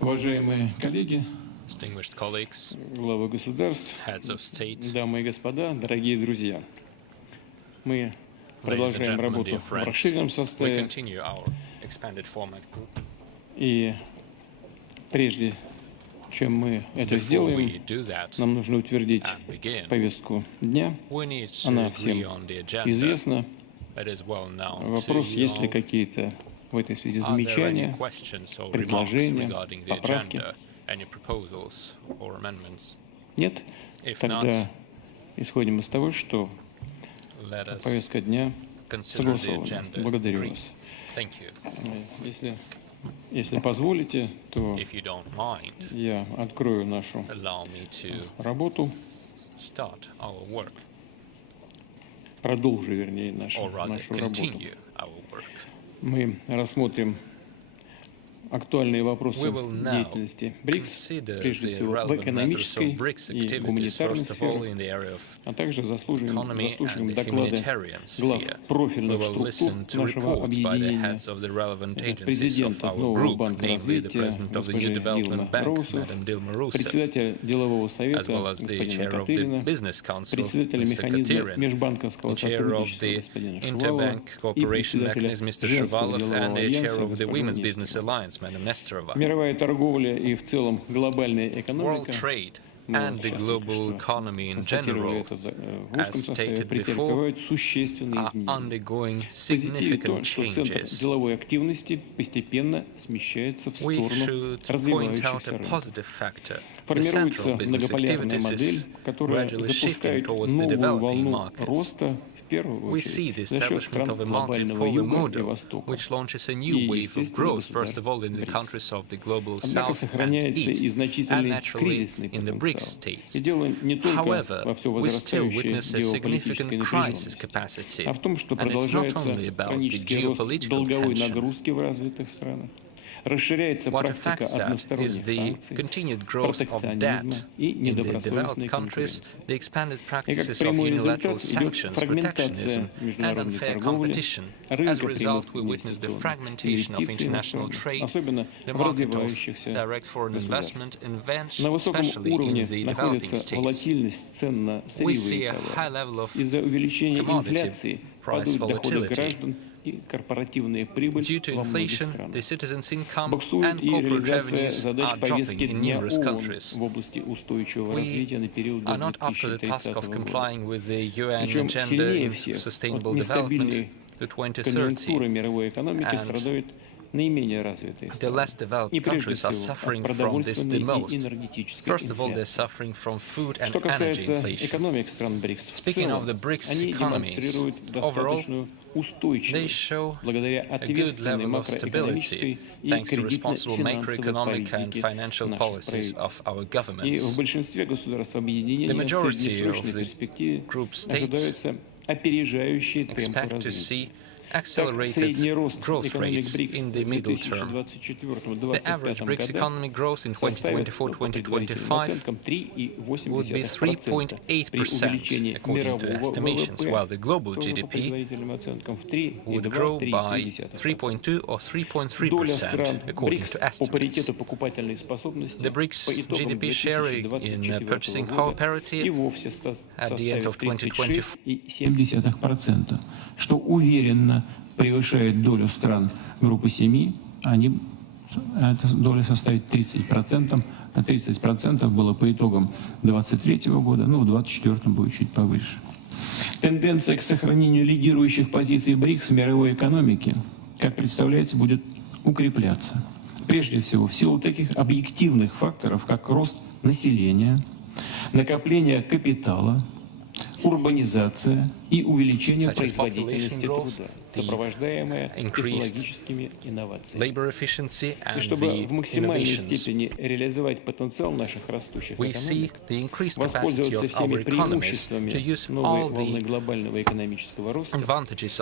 Уважаемые коллеги, Distinguished colleagues, главы государств, heads of state, дамы и господа, дорогие друзья, мы ladies and продолжаем gentlemen, работу dear в friends, расширенном we составе, continue our expanded format group. и прежде чем мы это Before сделаем, we do that нам нужно утвердить and begin, повестку дня. we need to Она agree всем on the agenda известна. that is well known to Вопрос, you есть ли all. какие-то в этой связи Are there any замечания, questions or remarks предложения, regarding the поправки? agenda, any proposals or amendments? Нет? If Тогда not, исходим из того, что let us повестка дня consider the согласована. agenda Благодарю agreed. вас. Thank you. Если позволите, то If you don't mind, я открою нашу allow me to работу, start our work, продолжу, вернее, or нашу rather работу. continue our work. Мы рассмотрим актуальные вопросы We will now деятельности БРИКС, consider прежде the всего в relevant matters экономической of BRICS и activities, гуманитарной first of all, сфере, in the area of а также заслушаем economy and the доклады humanitarian глав sphere. We профильных will структур listen to нашего reports by the объединения, heads of the relevant agencies of президента our нового group, банка namely the развития president of the New госпожи Development Bank, Роусов, Madam Dilma Rousseff, председателя делового as совета well as the господина chair of the Катырина, Business Council, председателя Mr. механизма Katirin, межбанковского the chair of сотрудничества the господина Шувалова Interbank и Cooperation председателя Mechanism, Mr. Женского Shuvalov, делового and the chair альянса of the госпожу Women's Business Нестерову. Alliance, Madam Nestorova. Мировая торговля и в целом глобальная World экономика, trade мы and the сейчас global только что economy in констатировали general, это в as узком составе, stated before, претерпевают существенные are изменения. undergoing В позитиве то, significant что центр changes. деловой активности постепенно смещается в We сторону should point out развивающихся a рынков. positive factor. The Формируется central business многополярная activities модель, is которая gradually shifting запускает towards the новую developing волну markets. роста, в первую We see the очередь, за счет establishment стран of a глобального multipolar юга и model, востока. which launches a И, new wave of естественно, growth, first of all in the БРИКС. countries of the global Однако south and сохраняется и east, and значительный naturally кризисный in the BRICS потенциал. И states. дело не только However, во все we still возрастающей witness a геополитической significant crisis напряженности, capacity, а в том, что and it's not продолжается only about the хронический рост geopolitical долговой tension. нагрузки в развитых странах, расширяется What практика affects that is односторонних the санкций, continued growth of debt протекционизма и in the недобросовестной developed countries, конкуренции. the expanded И как practices of прямой unilateral результат идет sanctions, фрагментация protectionism, and международной unfair торговли, competition. As рынка a result, прямых we witness the инвестиционных fragmentation of инвестиций international иностранных, trade, особенно the в market of развивающихся direct foreign государствах. investment, На высоком especially уровне in the developing находится states. волатильность цен на We see сырьевые a high товары. level of Из-за увеличения commodity инфляции price падают доходы volatility. граждан и корпоративная прибыль Due to во многих inflation, странах. the citizens' income Буксует and и corporate реализация revenues задач are повестки dropping in Дня numerous ООН countries. в области устойчивого We развития на период до are not up to the task 2030 of года. complying with the UN Причем agenda сильнее in всех от sustainable нестабильной development to конъюнктуры 2030. мировой экономики And страдают наименее развитые The страны. less developed И прежде countries are всего от suffering from this продовольственной the и most. энергетической First of all, they're инфляции. suffering from food and Что energy касается inflation. экономик стран БРИКС в Speaking of целом, the BRICS они economies, демонстрируют overall, достаточную they устойчивость show благодаря a good ответственной level of макроэкономической stability и thanks to responsible кредитно-финансовой macroeconomic and политике financial наших policies правительств. of our И в governments. большинстве государств объединения The в majority среднесрочной of the перспективе group states ожидаются опережающие темпы expect to развития. see Так, accelerated средний рост growth экономик rates БРИКС in the в middle term. The average 2024-2025 BRICS годах economic growth in составит по предварительным 2024-2025 оценкам would be 3,8% при 3.8% увеличении according to мирового estimations, ВВП while the global по GDP предварительным оценкам в would grow by 3,2-3,3%. 3.2 or Доля 3.3% стран according БРИКС to по estimates. паритету покупательной способности The по BRICS итогам GDP share in 2024 purchasing power года parity и вовсе at the end of составит 2024 36,7%, что уверенно превышает долю стран группы 7, эта доля составит 30%, а 30% было по итогам 2023 года, в 2024 будет чуть повыше. Тенденция к сохранению лидирующих позиций БРИКС в мировой экономике, как представляется, будет укрепляться. Прежде всего, в силу таких объективных факторов, как рост населения, накопление капитала, урбанизация и увеличение производительности труда, сопровождаемое технологическими инновациями. И чтобы в максимальной степени реализовать потенциал наших растущих экономик, воспользоваться всеми преимуществами новой волны глобального экономического роста,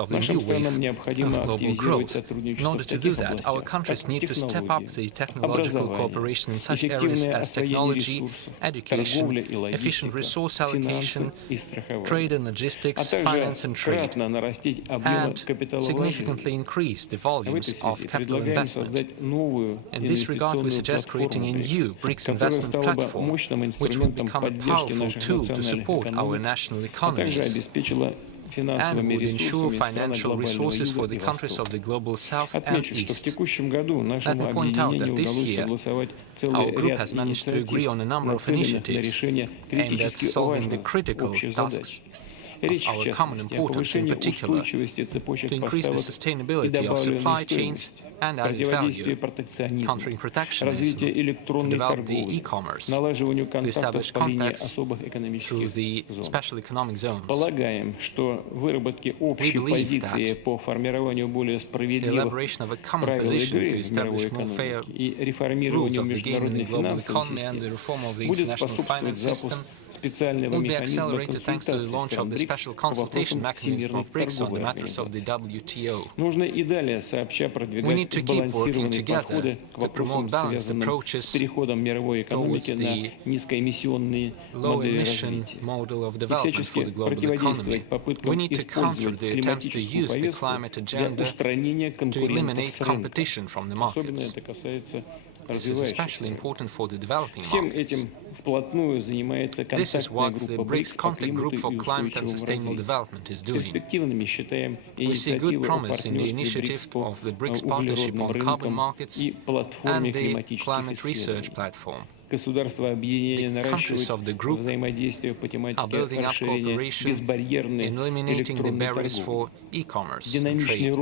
нашим странам необходимо активизировать сотрудничество в таких областях, как технологии, образование, эффективное освоение ресурсов, торговля и логистика, финансы и страхование. trade and logistics, finance and trade, and significantly increase the volumes of capital investment. In this regard, we suggest creating a new BRICS investment platform, which would become a powerful tool to support our national economies and would ensure financial resources for the countries of the global south and east. Let me point out that this year, our group has managed to agree on a number of initiatives aimed at solving the critical tasks of our common importance, in particular, to increase the sustainability of supply chains and added value, countering protectionism, to develop the e-commerce, to establish contacts through the special economic zones. We believe that the elaboration of a common position to establish more fair rules of the game in the global economy and the reform of the international finance system will be accelerated thanks to the launch of the special consultation mechanism of BRICS on the matters of the WTO. We need to keep working together to promote balanced approaches towards the low-emission model of development for the global economy. We need to counter the attempts to use the climate agenda to eliminate competition from the markets. This is especially important for the developing markets. This is what the BRICS Contact Group for Climate and Sustainable Development is doing. We see good promise in the initiative of the BRICS Partnership on Carbon Markets and the Climate Research Platform. The countries of the group are building up cooperation in eliminating the barriers for e-commerce and trade.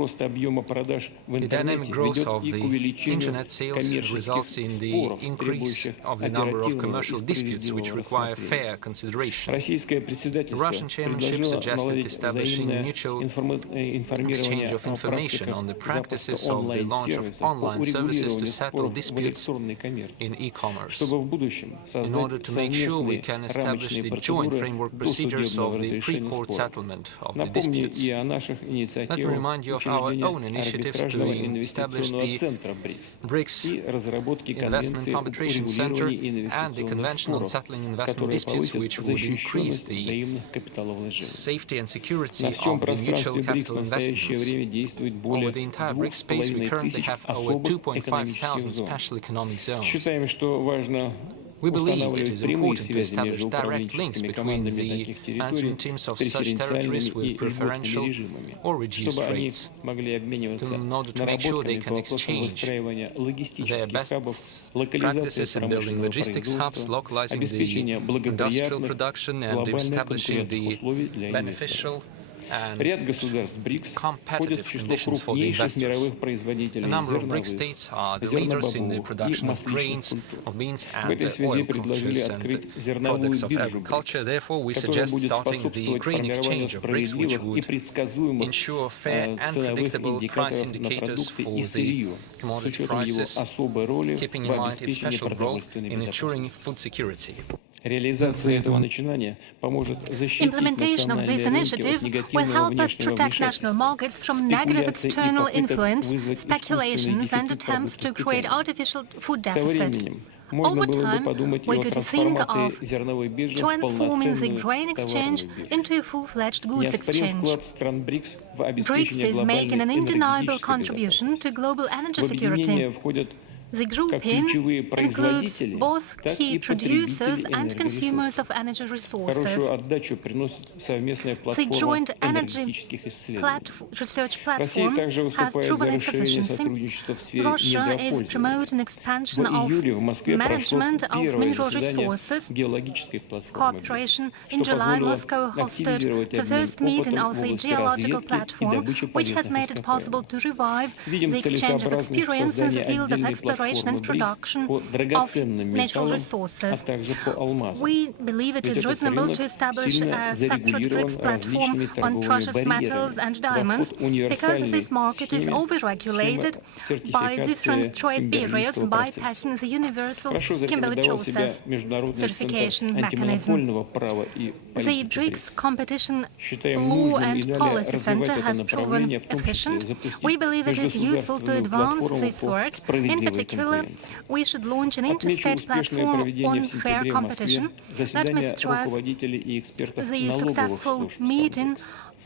The dynamic growth of the internet sales results in the increase of the number of commercial disputes which require fair consideration. The Russian chairmanship suggested establishing a mutual exchange of information on the practices of the launch of online services to settle disputes in e-commerce. In order to make sure we can establish the joint framework procedures of the pre-court settlement of the disputes, let me remind you of our own initiatives to establish the BRICS Investment Arbitration Center and the Convention on Settling Investment Disputes, which would increase the safety and security of the mutual capital investments. Over the entire BRICS space, we currently have over 2,500 special economic zones. We believe it is important to establish direct links between the management teams of such territories with preferential or reduced rates in order to make sure they can exchange their best practices in building logistics hubs, localizing the industrial production and establishing the beneficial and competitive conditions for the investors. A number of BRICS states are the leaders in the production of grains, of beans and oil cultures and products of agriculture. Therefore, we suggest starting the grain exchange of BRICS, which would ensure fair and predictable price indicators for the commodity prices, keeping in mind its special role in ensuring food security. Implementation of this initiative will help us protect national markets from negative external influence, speculations and attempts to create artificial food deficit. Over time, we could think of transforming the grain exchange into a full-fledged goods exchange. BRICS is making an undeniable contribution to global energy security. The grouping includes both key producers and consumers of energy resources. The joint energy research platform has proven its efficiency. Russia is promoting expansion of management of mineral resources. Cooperation. In July, Moscow hosted the first meeting of the geological platform, which has made it possible to revive the exchange of experience in the field of exploration and production of natural resources. We believe it is reasonable to establish a separate BRICS platform on precious metals and diamonds, because this market is overregulated by different trade barriers, bypassing the universal Kimberley process certification mechanism. The BRICS Competition Law and Policy Center has proven efficient. We believe it is useful to advance this work, in particular particular, we should launch an interstate platform on fair competition. Let me stress the successful meeting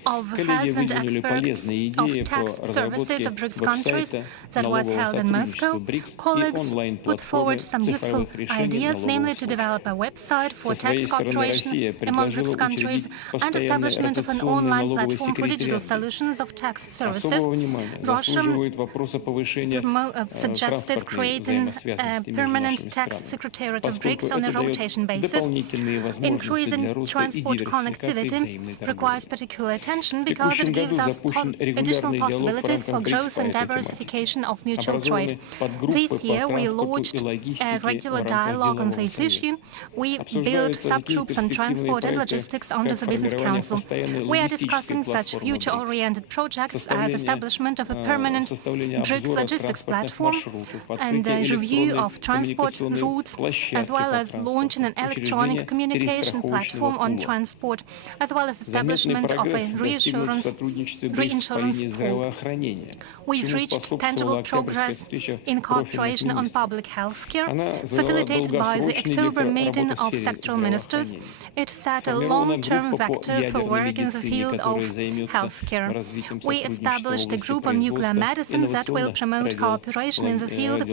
of heads and experts of tax services of BRICS countries that was held in Moscow. Colleagues put forward some useful ideas, namely to develop a website for tax cooperation among BRICS countries and establishment of an online platform for digital solutions of tax services. Russia suggested creating a permanent tax secretariat of BRICS on a rotation basis. Increasing transport connectivity requires particular attention because it gives us additional possibilities for growth and diversification of mutual trade. This year, we launched a regular dialogue on this issue. We built subgroups on transport and logistics under the Business Council. We are discussing such future-oriented projects as establishment of a permanent BRICS logistics platform and a review of transport routes, as well as launching an electronic communication platform on transport, as well as establishment of a reinsurance pool. We've reached tangible progress in cooperation on public health care, facilitated by the October meeting of sectoral ministers. It set a long-term vector for work in the field of health care. We established a group on nuclear medicine that will promote cooperation in the field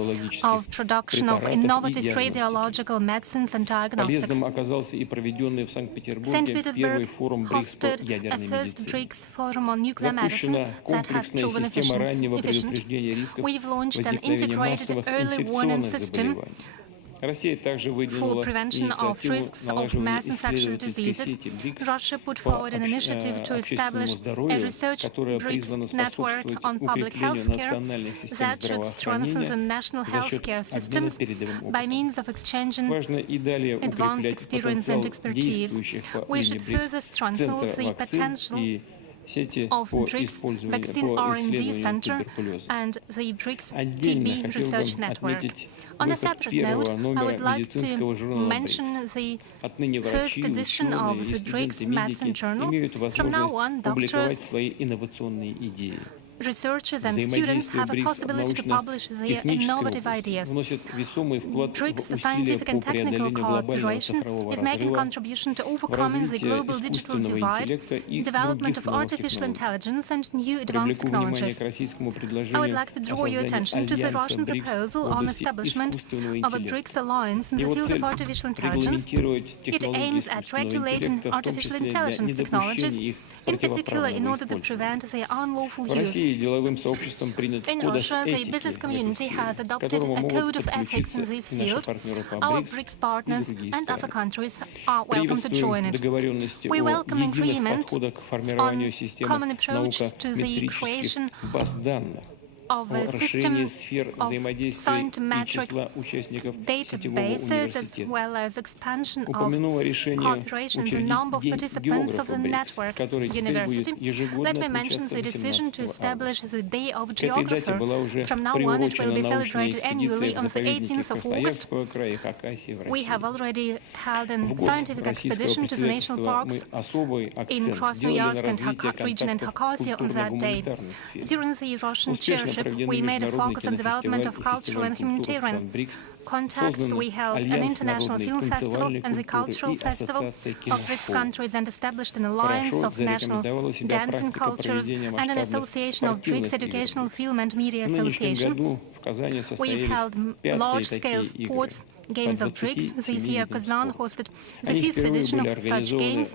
of production of innovative radiological medicines and diagnostics. St. Petersburg hosted a first BRICS forum on nuclear medicine that has proven efficient. We've launched an integrated early warning system for prevention of risks of mass infectious diseases. Russia put forward an initiative to establish a research BRICS network on public health care that should strengthen the national health care systems by means of exchanging advanced experience and expertise. We should further strengthen the potential of BRICS Vaccine R&D Center and the BRICS TB Research Network. On a separate note, I would like to mention the first edition of the BRICS Medicine Journal. From now on, doctors, researchers and students have a possibility to publish their innovative ideas. BRICS scientific and technical cooperation is making a contribution to overcoming the global digital divide, development of artificial intelligence and new advanced technologies. I would like to draw your attention to the Russian proposal on establishment of a BRICS alliance in the field of artificial intelligence. It aims at regulating artificial intelligence technologies, in particular in order to prevent their unlawful use. In Russia, the business community has adopted a code of ethics in this field. Our BRICS partners and other countries are welcome to join it. We welcome agreement on common approach to the creation of a system of scientometric databases, as well as expansion of cooperation in the number of participants of the network university. Let me mention the decision to establish the Day of Geographer. From now on, it will be celebrated annually on the 18th of August. We have already held a scientific expedition to the national parks in Krasnoyarsk and region and Khakassia on that day. During the Russian chairship, we made a focus on development of cultural and humanitarian contacts. We held an international film festival and the cultural festival of BRICS countries and established an alliance of national dancing cultures and an association of BRICS Educational Film and Media Association. We've held large-scale sports Games of BRICS. This year, Kazan hosted the 5th edition of such games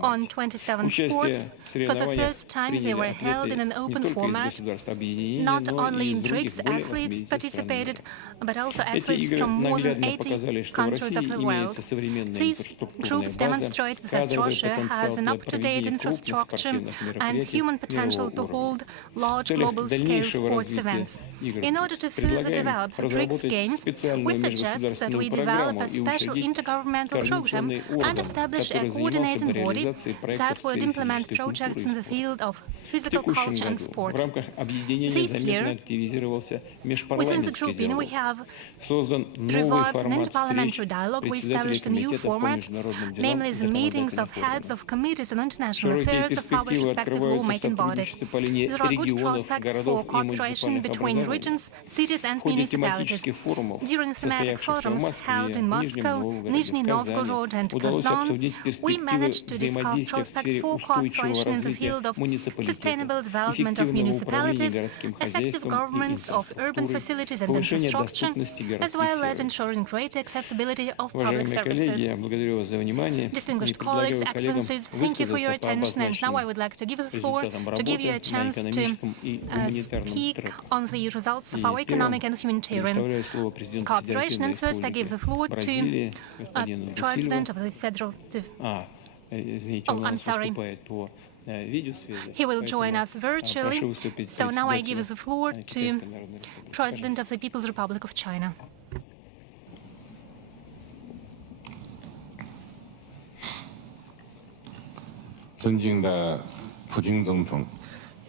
on 27 sports. For the first time, they were held in an open format. Not only BRICS athletes participated, but also athletes from more than 80 countries of the world. These groups demonstrate that Russia has an up-to-date infrastructure and human potential to hold large global-scale sports events. In order to further develop the BRICS Games, we suggest that we develop a special intergovernmental program and establish a coordinating body that would implement projects in the field of physical culture and sports. This year, within the grouping, we have revived an interparliamentary dialogue. We established a new format, namely the meetings of heads of committees on international affairs of our respective lawmaking bodies. There are good prospects for cooperation between regions, cities and municipalities. During thematic forums held in Moscow, Nizhny Novgorod and Kazan, we managed to discuss prospects for cooperation in the field of sustainable development of municipalities, effective governance of urban facilities and infrastructure, as well as ensuring greater accessibility of public services. Distinguished colleagues, Excellencies, thank you for your attention, and now I would like to give the floor to give you a chance to speak on the results of our economic and humanitarian cooperation. And first I give the floor to President of the Federative... Oh, I'm sorry. He will join us virtually, so now I give the floor to President of the People's Republic of China.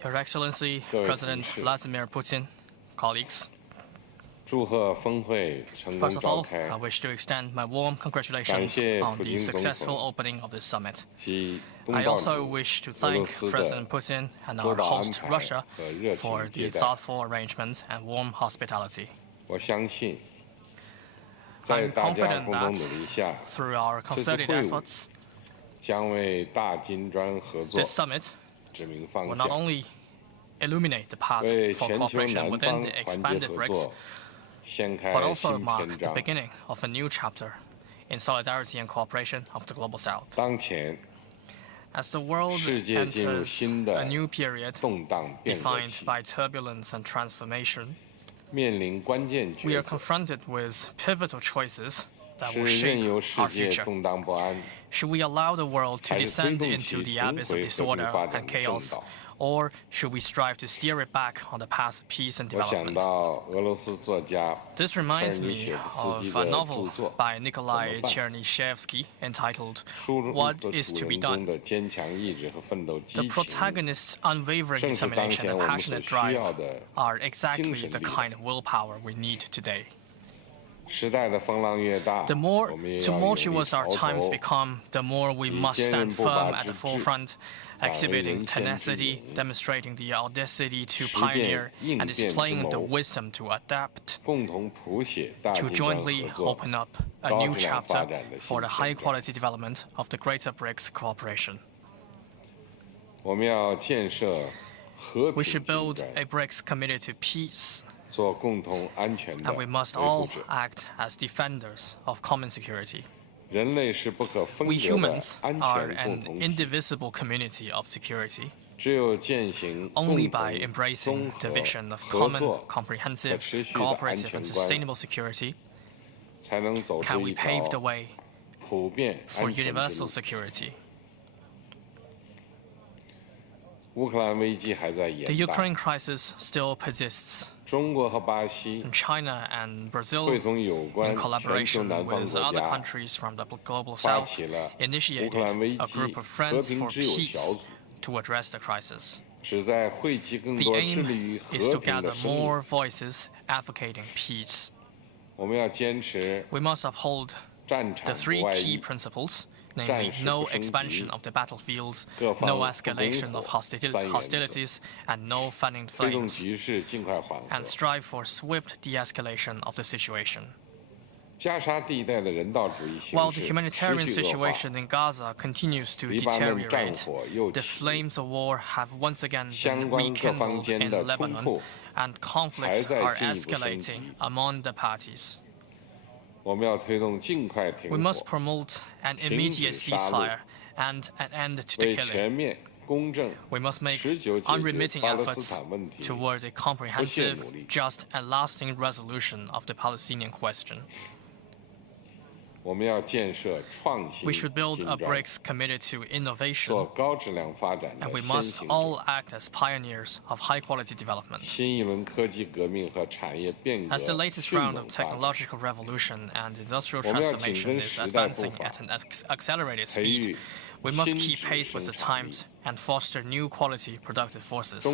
Your Excellency, President Vladimir Putin, colleagues. First of all, I wish to extend my warm congratulations on the successful opening of this summit. I also wish to thank President Putin and our host, Russia, for the thoughtful arrangements and warm hospitality. I'm confident that through our concerted efforts, this summit will not only illuminate the path for cooperation within the expanded BRICS, but also mark the beginning of a new chapter in solidarity and cooperation of the Global South. As the world enters a new period defined by turbulence and transformation, we are confronted with pivotal choices that will shape our future. Should we allow the world to descend into the abyss of disorder and chaos, or should we strive to steer it back on the path of peace and development? This reminds me of a novel by Nikolai Chernyshevsky entitled What is to be Done? The protagonist's unwavering determination and passionate drive are exactly the kind of willpower we need today. The more tumultuous our times become, the more we must stand firm at the forefront, exhibiting tenacity, demonstrating the audacity to pioneer, and displaying the wisdom to adapt, to jointly open up a new chapter for the high-quality development of the greater BRICS cooperation. We should build a BRICS committed to peace, and we must all act as defenders of common security. We humans are an indivisible community of security. Only by embracing the vision of common, comprehensive, cooperative, and sustainable security can we pave the way for universal security. The Ukraine crisis still persists. China and Brazil, in collaboration with other countries from the Global South, initiated a group of friends for peace to address the crisis. The aim is to gather more voices advocating peace. We must uphold the three key principles, namely no expansion of the battlefields, no escalation of hostilities, and no fanning flames, and strive for swift de-escalation of the situation. While the humanitarian situation in Gaza continues to deteriorate, the flames of war have once again been rekindled in Lebanon, and conflicts are escalating among the parties. We must promote an immediate ceasefire and an end to the killing. We must make unremitting efforts toward a comprehensive, just, and lasting resolution of the Palestinian question. We should build a BRICS committed to innovation, and we must all act as pioneers of high-quality development. As the latest round of technological revolution and industrial transformation is advancing at an accelerated speed, we must keep pace with the times and foster new quality productive forces.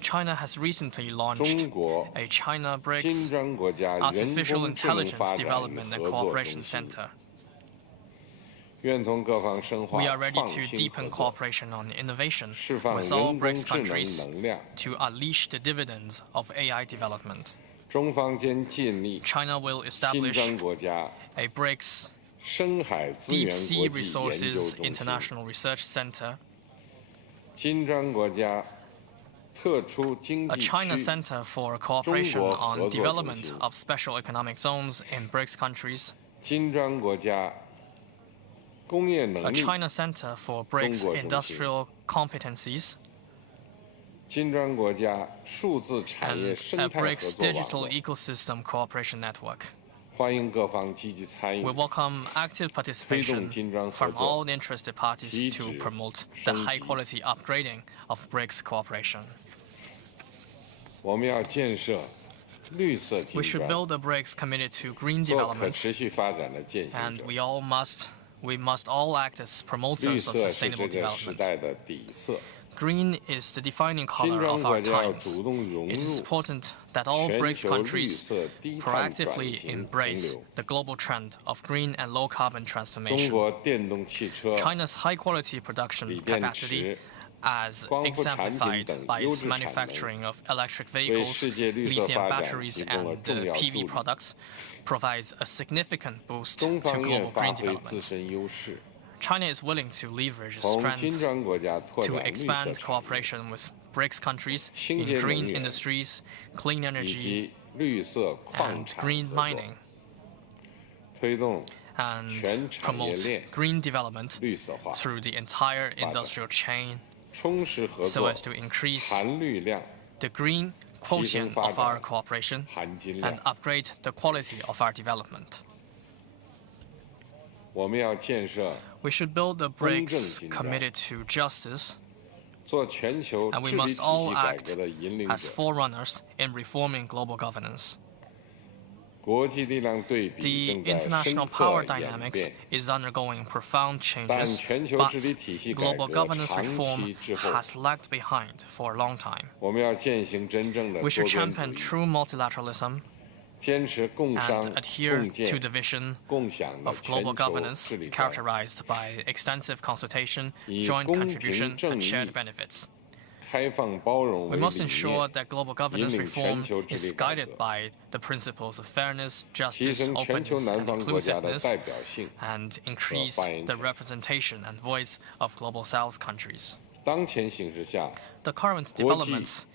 China has recently launched a China BRICS Artificial Intelligence Development and Cooperation Center. We are ready to deepen cooperation on innovation with all BRICS countries to unleash the dividends of AI development. China will establish a BRICS Deep Sea Resources International Research Center, a China Center for Cooperation on Development of Special Economic Zones in BRICS countries, a China Center for BRICS Industrial Competencies, and a BRICS Digital Ecosystem Cooperation Network. We welcome active participation from all interested parties to promote the high-quality upgrading of BRICS cooperation. We should build a BRICS committed to green development, and we must all act as promoters of sustainable development. Green is the defining color of our times. It is important that all BRICS countries proactively embrace the global trend of green and low-carbon transformation. China's high-quality production capacity, as exemplified by its manufacturing of electric vehicles, lithium batteries, and PV products, provides a significant boost to global green development. China is willing to leverage its strength to expand cooperation with BRICS countries in green industries, clean energy, and green mining, and promote green development through the entire industrial chain so as to increase the green quotient of our cooperation and upgrade the quality of our development. We should build a BRICS committed to justice, and we must all act as forerunners in reforming global governance. The international power dynamics is undergoing profound changes, but global governance reform has lagged behind for a long time. We should champion true multilateralism and adhere to the vision of global governance characterized by extensive consultation, joint contribution, and shared benefits. We must ensure that global governance reform is guided by the principles of fairness, justice, openness, and inclusiveness, and increase the representation and voice of Global South countries. The current developments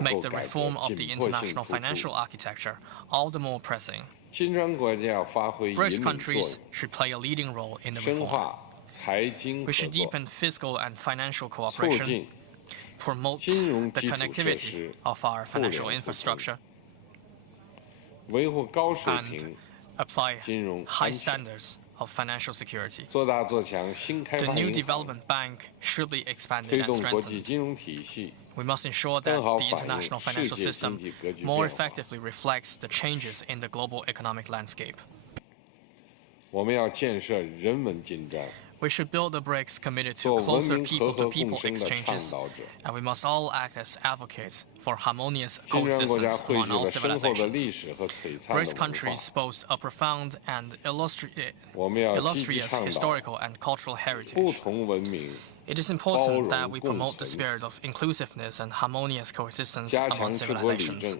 make the reform of the international financial architecture all the more pressing. BRICS countries should play a leading role in the reform. We should deepen fiscal and financial cooperation, promote the connectivity of our financial infrastructure, and apply high standards of financial security. The new development bank should be expanded and strengthened. We must ensure that the international financial system more effectively reflects the changes in the global economic landscape. We should build a BRICS committed to closer people-to-people exchanges, and we must all act as advocates for harmonious coexistence among all civilizations. BRICS countries boast a profound and illustrious historical and cultural heritage. It is important that we promote the spirit of inclusiveness and harmonious coexistence among civilizations.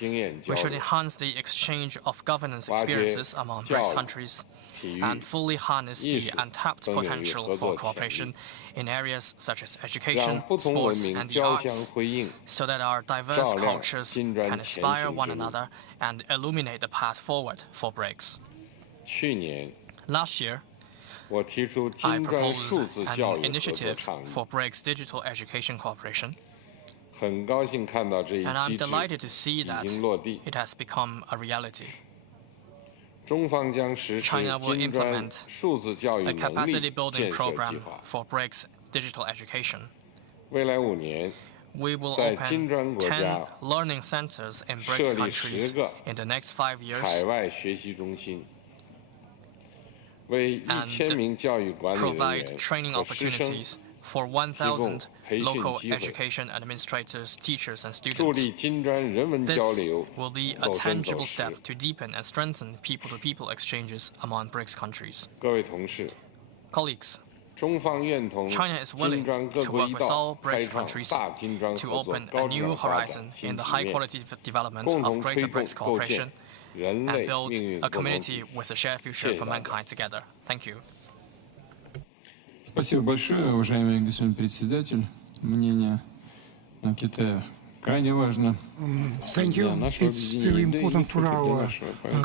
We should enhance the exchange of governance experiences among BRICS countries and fully harness the untapped potential for cooperation in areas such as education, sports, and the arts, so that our diverse cultures can inspire one another and illuminate the path forward for BRICS. Last year, I proposed an initiative for BRICS digital education cooperation, and I'm delighted to see that it has become a reality. China will implement a capacity-building program for BRICS digital education. We will open 10 learning centers in BRICS countries in the next 5 years, and provide training opportunities for 1,000 local education administrators, teachers, and students. This will be a tangible step to deepen and strengthen people-to-people exchanges among BRICS countries. Colleagues, China is willing to work with all BRICS countries to open a new horizon in the high-quality development of greater BRICS cooperation and build a community with a shared future for mankind together. Thank you. Спасибо большое, уважаемый господин председатель. Мнение Китая крайне важно. Thank you. It's very important for our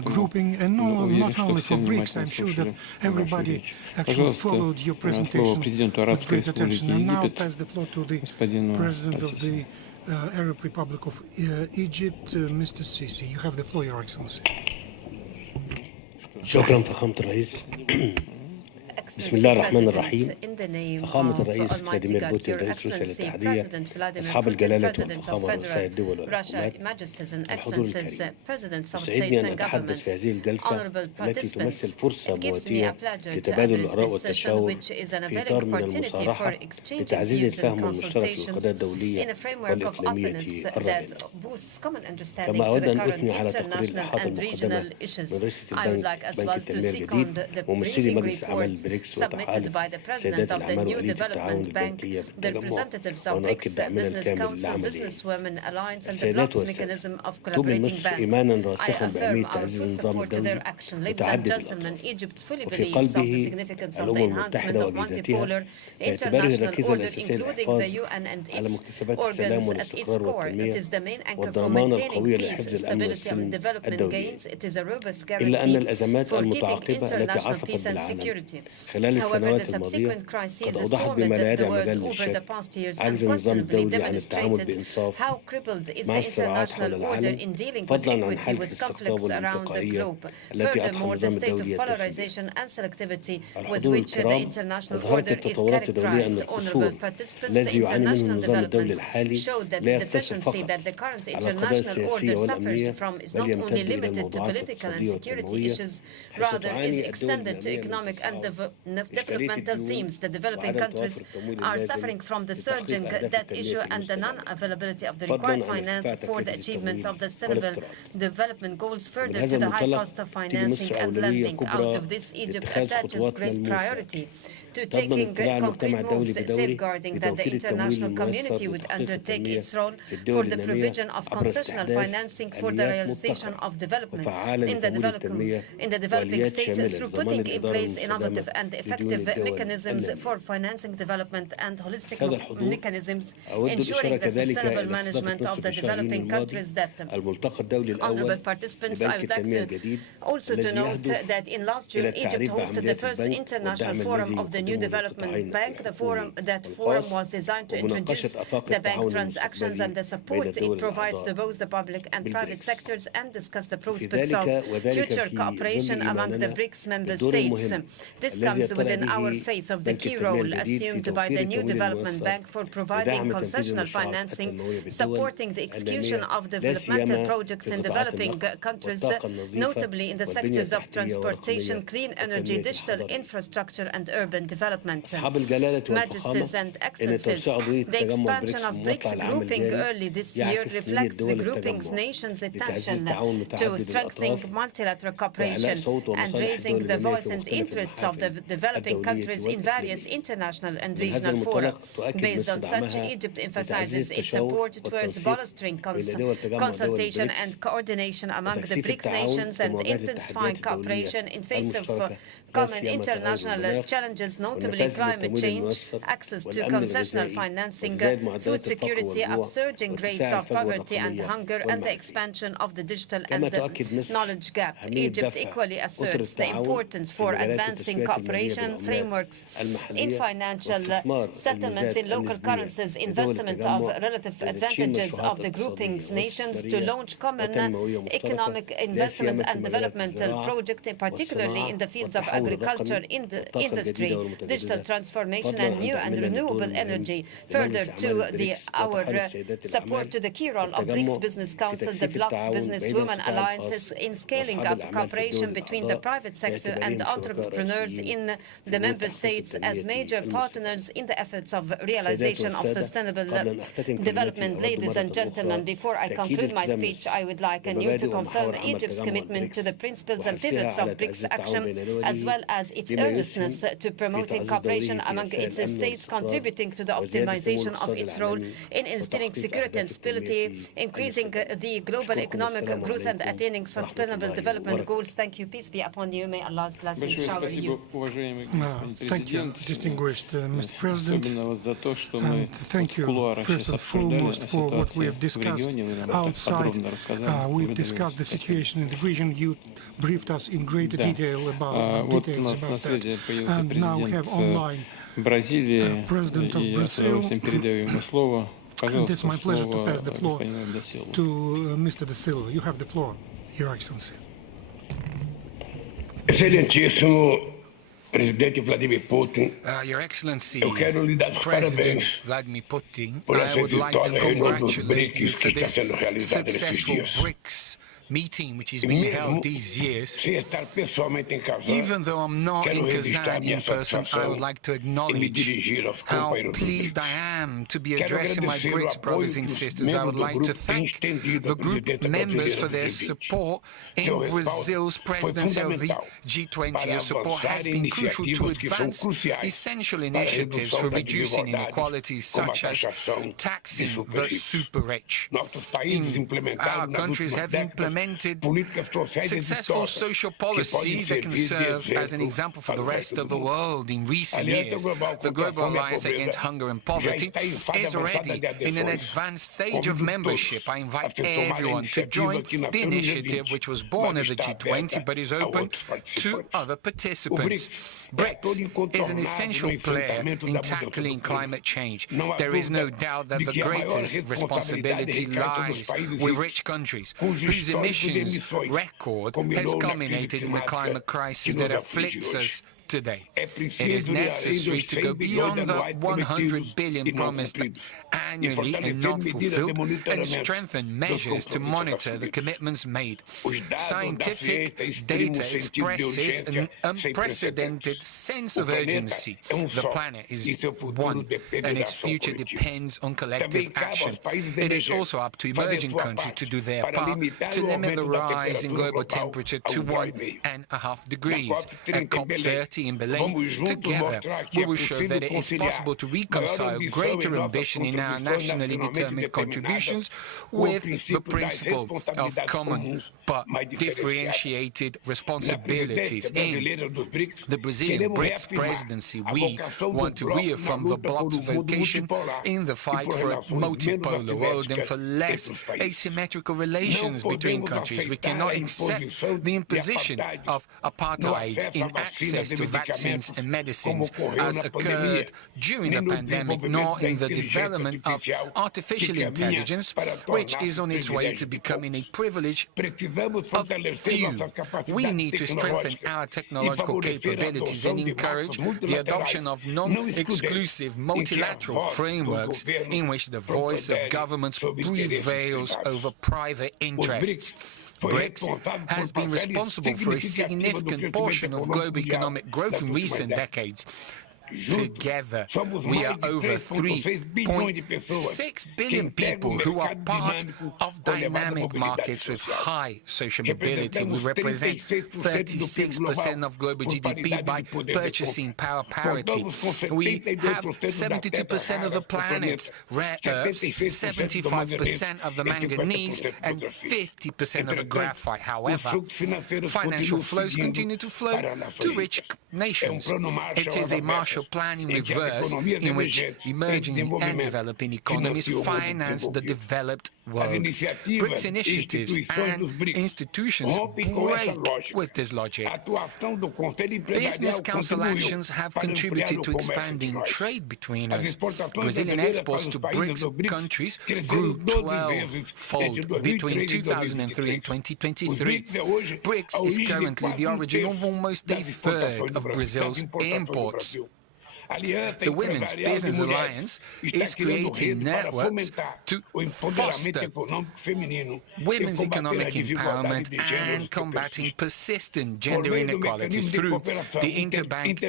grouping, and not only for BRICS. I'm sure that everybody actually followed your presentation with great attention. And now pass the floor to the President of the Arab Republic of Egypt, Mr. Sisi. You have the floor, Your Excellency. شكرا فخامة الرئيس. بسم الله الرحمن الرحيم. فخامة الرئيس فلاديمير بوتين رئيس روسيا الاتحادية، أصحاب الجلالة والفخامة رؤساء الدول والحكومات، الحضور الكريم، يسعدني أن أتحدث في هذه الجلسة التي تمثل فرصة مواتية لتبادل الآراء والتشاور في إطار من المصارحة لتعزيز الفهم المشترك للقضايا الدولية والإقليمية الراهنة. كما أود أن أثني على تقرير الإحاطة المقدمة من رئيسة بنك التنمية الجديد وممثلي مجلس أعمال البريكس وتحالف سيدات الأعمال وآلية التعاون البنكية بالتجمع، ونؤكد دعمنا الكامل لعملها. السيدات والسادة، تؤمن مصر إيمانا راسخا بأهمية تعزيز النظام الدولي متعدد الأطراف، وفي قلبه الأمم المتحدة وأجهزتها باعتباره الركيزة الأساسية للحفاظ على مكتسبات السلام والاستقرار والتنمية والضمانة القوية لحفظ الأمن والسلم الدولي. إلا أن الأزمات المتعاقبة التي عصفت بالعالم خلال السنوات الماضية قد أوضحت بما لا يدع مجال للشك عجز النظام الدولي عن التعامل بإنصاف مع الصراعات حول العالم، فضلا عن حالة الاستقطاب والانتقائية التي أضحى النظام الدولي يتسم. الحضور الكرام، أظهرت التطورات الدولية أن القصور الذي يعاني منه النظام الدولي الحالي لا يقتصر فقط على القضايا السياسية والأمنية، بل يمتد إلى الموضوعات الاقتصادية والتنموية، حيث تعاني الدول economic and developmental themes. The developing countries are suffering from the surging debt issue and the non-availability of the required finance for the achievement of the sustainable development goals, further to the high cost of financing and lending. Out of this, Egypt attaches great priority to taking concrete moves safeguarding that the international community would undertake its role for the provision of concessional financing for the realization of development in the developing states through putting in place innovative and effective mechanisms for financing development and holistic mechanisms ensuring the sustainable management of the developing countries' debt. Honorable participants, I would like to also to note that in last June, Egypt hosted the first international forum of the new development bank. The forum was designed to introduce the bank transactions and the support it provides to both the public and private sectors and discuss the prospects of future cooperation among the BRICS member states. This comes within our faith of the key role assumed by the new development bank for providing concessional financing, supporting the execution of developmental projects in developing countries, notably in the sectors of transportation, clean energy, digital infrastructure, and urban development. Majesties and Excellencies, the expansion of BRICS grouping early this year reflects the grouping's nation's attention to strengthening multilateral cooperation and raising the voice and interests of the developing countries in various international and regional fora. Based on such, Egypt emphasizes its support towards bolstering consultation and coordination among the BRICS nations and intensifying cooperation in face of common international challenges, notably climate change, access to concessional financing, food security, upsurging rates of poverty and hunger, and the expansion of the digital and the knowledge gap. Egypt equally asserts the importance for advancing cooperation frameworks in financial settlements in local currencies, investment of relative advantages of the grouping's nations to launch common economic investment and developmental projects, particularly in the fields of agriculture, industry, digital transformation, and new and renewable energy. Further to our support to the key role of BRICS Business Council, the bloc's business-women alliances in scaling up cooperation between the private sector and entrepreneurs in seen the member states as major partners in the efforts of realization of sustainable development. Ladies and gentlemen, before I conclude my speech, I would like anew to confirm Egypt's commitment to the principles and pivots of BRICS action, as well as its earnestness to promoting cooperation among its states, contributing to the optimization of its role in instilling security and stability, increasing the global economic growth and attaining sustainable development goals. Thank you. Peace be upon you. May Allah's blessing shower you. Thank you, distinguished Mr. President, and thank you first and foremost for what we have discussed outside. We've discussed the situation in the region. You briefed us in greater detail about that. And now we have online President of Brazil. And it's my pleasure to pass the floor to Mr. Da Silva. You have the floor, Your Excellency. Excelentíssimo Presidente Vladimir Putin, Your Excellency, eu quero lhe dar os President parabéns Vladimir Putin, por I essa would like to vitória em nome dos congratulate you BRICS for que está this sendo realizada nesses successful dias. BRICS meeting which is being held these years. Sem estar pessoalmente em Kazan, Even though I'm not in quero registrar Kazan minha in person, I satisfação would like to em me acknowledge dirigir aos how companheiros do pleased I BRICS. am to be Quero addressing my agradecer o BRICS apoio brothers que and os sisters. I membros would do like to grupo têm thank estendido the à group presidenta members brasileira for do their G20. support in Seu respaldo Brazil's foi presidency of the fundamental G20. para Your support has avançar em been crucial to iniciativas que são advance cruciais essential para a initiatives redução for da reducing desigualdade, inequalities como a such as taxação de taxing the super-ricos. super rich. Nossos países Our implementaram nas countries últimas have décadas implemented políticas sociais successful exitosas social que podem policies that can servir de serve as an exemplo example for para the o rest resto of do the mundo. world in recent Aliança years. Global The contra a Global Fome e a Alliance Against Pobreza Hunger and já Poverty está em fase is avançada already de in an adesões. advanced stage of Convido membership. todos I a invite se tomarem a everyone to iniciativa join que nasceu the no initiative, G20, which was born mas at the está G20 aberta but is a open outros to participantes. other O participants. BRICS BRICS é is an incontornável essential no player enfrentamento in da mudança do tackling clima. climate change. Não há There is no dúvida doubt that de the que a maior greatest responsabilidade responsibility recai sobre os lies países with ricos, rich countries cujo whose histórico de emissions emissões record has culminou na crise culminated in the climática climate que crisis nos that aflige afflicts hoje. us today. É It is preciso ir além necessary dos to 100 go bilhões beyond the anuais 100 prometidos billion e não promised cumpridos e annually and fortalecer not medidas de fulfilled and monitoramento strengthen dos measures to compromissos monitor the assumidos. commitments made. Os dados da Scientific ciência exprimem data sentido de expresses an urgência sem unprecedented precedentes. sense O of planeta urgency. é The só planet is e seu futuro one, depende and da its ação future coletiva. depends on collective Também cabe action. aos países It is emergentes also up to fazer emerging sua countries to parte do their para part limitar to o limit the aumento da rise in temperatura global global temperature a to 1,5 1.5 degrees. Na At COP30 em Belém, COP30 in Belém, vamos juntos together, mostrar que we é will show possível that it is conciliar possible to maior reconcile ambição em greater nossas ambition in our contribuições nationally nacionalmente determined contributions com o with the princípio das principle of responsabilidades common comuns but mais diferenciadas. differentiated Na responsibilities. presidência brasileira dos BRICS, The Brazilian queremos BRICS reafirmar presidency, a we vocação do want to bloco na reaffirm the luta por bloc's um mundo vocation multipolar in the e fight por for a relações menos multipolar world and assimétricas for less entre os países. asymmetrical Não relations between podemos countries. We aceitar cannot a accept imposição the de imposition apartheids of no apartheid acesso in a vacinas access e to vaccines medicamentos, and como medicines ocorreu as na pandemia, occurred during the nem no pandemic, desenvolvimento nor da in the inteligência development of artificial artificial que caminha intelligence, para which tornar-se is on its way to privilégio de becoming a poucos. privilege Precisamos of fortalecer few. nossas We capacidades need to strengthen tecnológicas our e technological favorecer a capabilities adoção and de encourage marcos the adoption multilaterais of não non-exclusive excludentes, em que a multilateral voz dos frameworks governos in which the voice of preponderem governments sobre interesses prevails privados. over private Os interests. BRICS has been responsible for a significant portion of global economic growth in recent decades. Together, we are over 3.6 billion people who are part of dynamic markets with high social mobility. We represent 36% of global GDP by purchasing power parity. We have 72% of the planet's rare earths, 75% of the manganese, and 50% of the graphite. However, financial flows continue to flow to rich nations. It is a Marshall Plan in reverse, in which emerging and developing economies finance the developed world. BRICS initiatives and institutions break with this logic. Business Council actions have contributed to expanding trade between us. Brazilian exports to BRICS countries grew 12-fold between 2003 and 2023. BRICS is currently the origin of almost a third of Brazil's imports. The Women's Business Alliance is creating networks to foster women's economic empowerment and combating persistent gender inequality through the interbank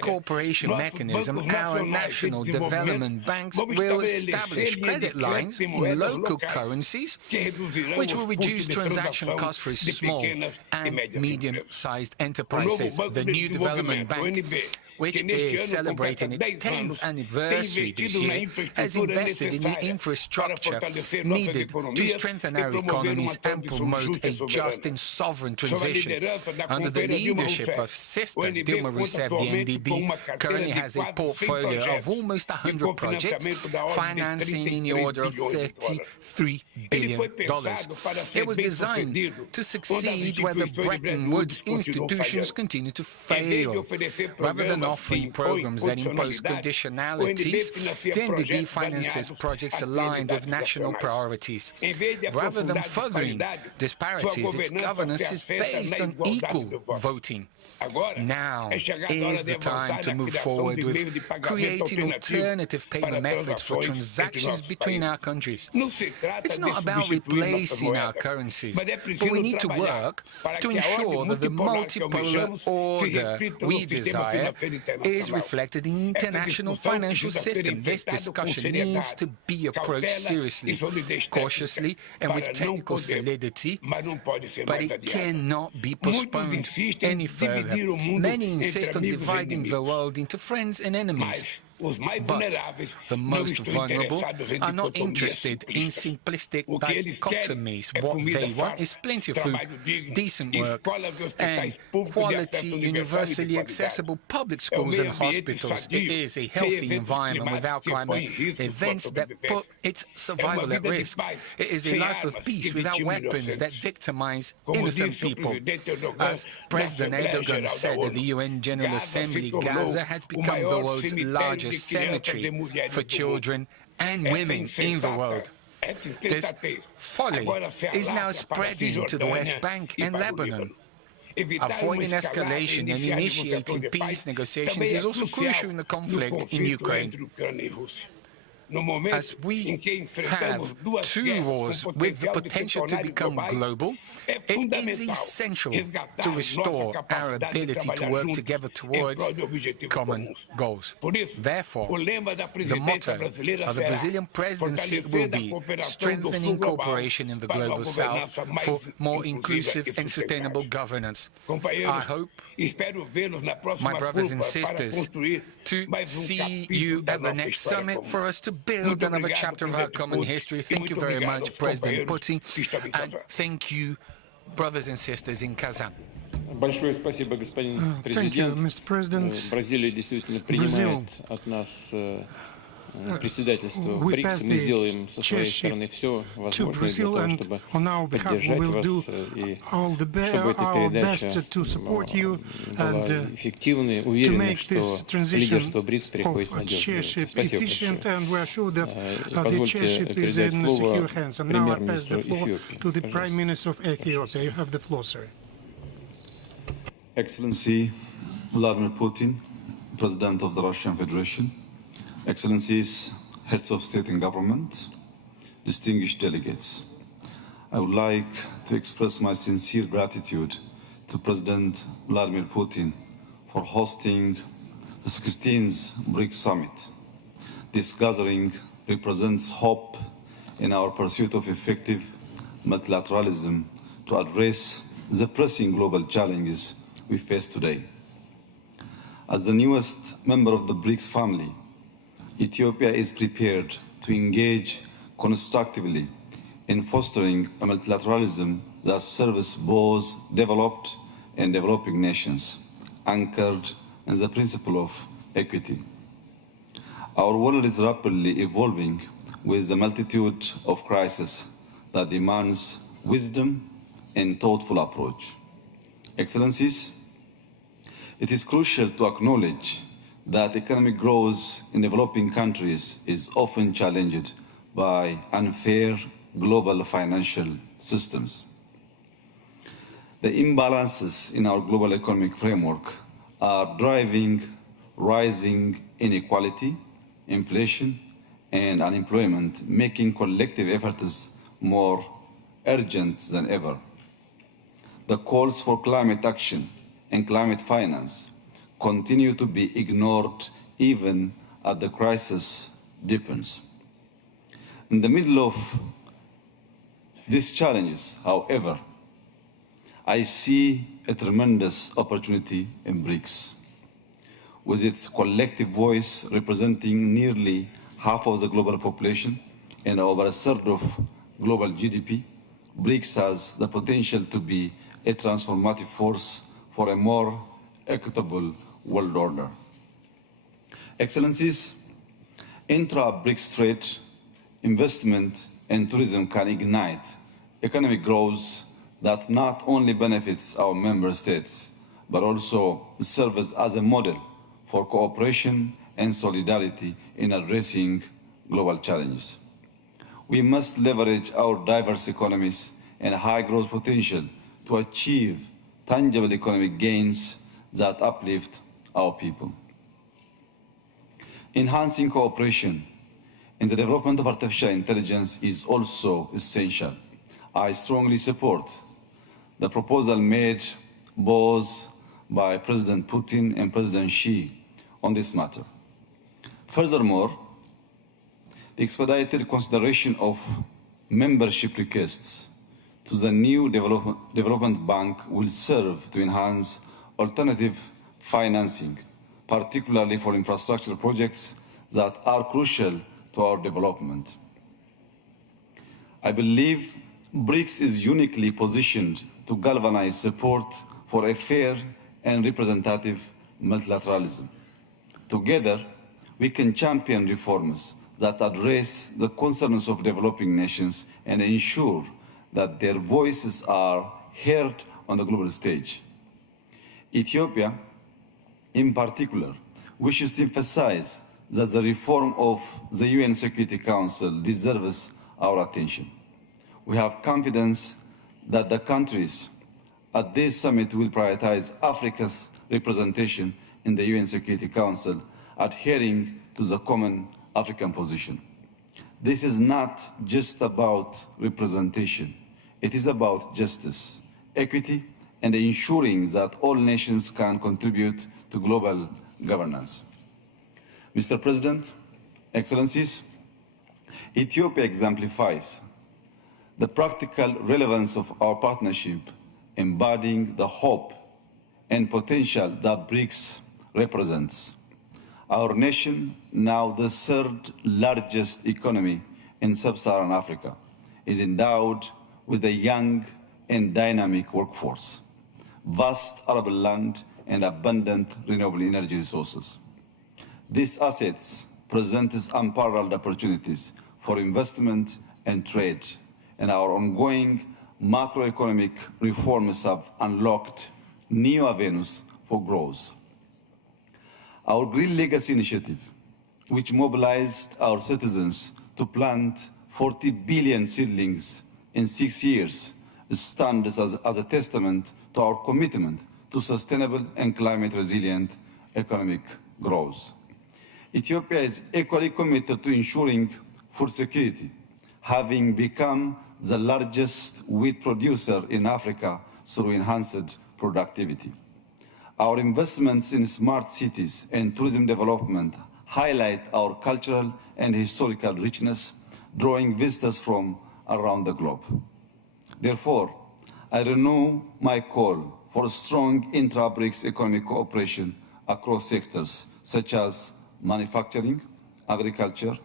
cooperation mechanism. Our national development banks will establish credit lines in local currencies, which will reduce transaction costs for small and medium-sized enterprises. The new development bank, which is celebrating its 10th anniversary this year, has invested in the infrastructure needed to strengthen our economies and promote a just and sovereign transition. Under the leadership of Sister Dilma Rousseff, the NDB currently has a portfolio of almost 100 projects, financing in the order of $33 billion. It was designed to succeed where the Bretton Woods institutions continue to fail. Rather than offering programs that impose conditionalities, the NDB finances projects aligned with national priorities. Rather than furthering disparities, its governance is based on equal voting. Now is the time to move forward with creating alternative payment methods for transactions between our countries. It's not about replacing our currencies, but we need to work to ensure that the multipolar order we desire is reflected in the international financial system. This discussion needs to be approached seriously, cautiously, and with technical solidity, but it cannot be postponed any further. Many insist on dividing the world into friends and enemies. But the most vulnerable are not interested in simplistic dichotomies. What they want is plenty of food, decent work, and quality, universally accessible public schools and hospitals. It is a healthy environment without climate events that put its survival at risk. It is a life of peace without weapons that victimize innocent people. As President Erdogan said at the UN General Assembly, Gaza has become the world's largest cemetery for children and women in the world. This folly is now spreading to the West Bank and Lebanon. Avoiding escalation and initiating peace negotiations is also crucial in the conflict in Ukraine. As we have two wars with the potential to become global, it is essential to restore our ability to work together towards common goals. Therefore, the motto of the Brazilian presidency will be strengthening cooperation in the global south for more inclusive and sustainable governance. I hope, my brothers and sisters, to see you at the next summit for us to build another chapter of our common history. Thank you very much, President Putin, and thank you, brothers and sisters in Kazan. Большое спасибо, господин президент. Бразилия действительно принимает от нас председательство БРИКС. Мы сделаем со своей стороны все возможное для того, чтобы поддержать вас и чтобы эта передача была эффективной. Уверены, что лидерство БРИКС переходит в надежную. Спасибо большое. Позвольте передать слово премьер-министру Эфиопии. Excellency Vladimir Putin, President of the Russian Federation, Excellencies, Heads of State and Government, distinguished delegates, I would like to express my sincere gratitude to President Vladimir Putin for hosting the 16th BRICS Summit. This gathering represents hope in our pursuit of effective multilateralism to address the pressing global challenges we face today. As the newest member of the BRICS family, Ethiopia is prepared to engage constructively in fostering a multilateralism that serves both developed and developing nations, anchored in the principle of equity. Our world is rapidly evolving with a multitude of crises that demands wisdom and thoughtful approach. Excellencies, it is crucial to acknowledge that economic growth in developing countries is often challenged by unfair global financial systems. The imbalances in our global economic framework are driving rising inequality, inflation, and unemployment, making collective efforts more urgent than ever. The calls for climate action and climate finance continue to be ignored even as the crisis deepens. In the middle of these challenges, however, I see a tremendous opportunity in BRICS. With its collective voice representing nearly half of the global population and over a third of global GDP, BRICS has the potential to be a transformative force for a more equitable world order. Excellencies, intra-BRICS trade, investment, and tourism can ignite economic growth that not only benefits our member states, but also serves as a model for cooperation and solidarity in addressing global challenges. We must leverage our diverse economies and high growth potential to achieve tangible economic gains that uplift our people. Enhancing cooperation in the development of artificial intelligence is also essential. I strongly support the proposal made both by President Putin and President Xi on this matter. Furthermore, the expedited consideration of membership requests to the new development bank will serve to enhance alternative financing, particularly for infrastructure projects that are crucial to our development. I believe BRICS is uniquely positioned to galvanize support for a fair and representative multilateralism. Together, we can champion reforms that address the concerns of developing nations and ensure that their voices are heard on the global stage. Ethiopia, in particular, wishes to emphasize that the reform of the UN Security Council deserves our attention. We have confidence that the countries at this summit will prioritize Africa's representation in the UN Security Council, adhering to the common African position. This is not just about representation. It is about justice, equity, and ensuring that all nations can contribute to global governance. Mr. President, Excellencies, Ethiopia exemplifies the practical relevance of our partnership, embodying the hope and potential that BRICS represents. Our nation, now the third largest economy in sub-Saharan Africa, is endowed with a young and dynamic workforce, vast arable land, and abundant renewable energy resources. These assets present unparalleled opportunities for investment and trade, and our ongoing macroeconomic reforms have unlocked new avenues for growth. Our Green Legacy Initiative, which mobilized our citizens to plant 40 billion seedlings in 6 years, stands as a testament to our commitment to sustainable and climate-resilient economic growth. Ethiopia is equally committed to ensuring food security, having become the largest wheat producer in Africa through enhanced productivity. Our investments in smart cities and tourism development highlight our cultural and historical richness, drawing visitors from around the globe. Therefore, I renew my call for strong intra-BRICS economic cooperation across sectors such as manufacturing, agriculture,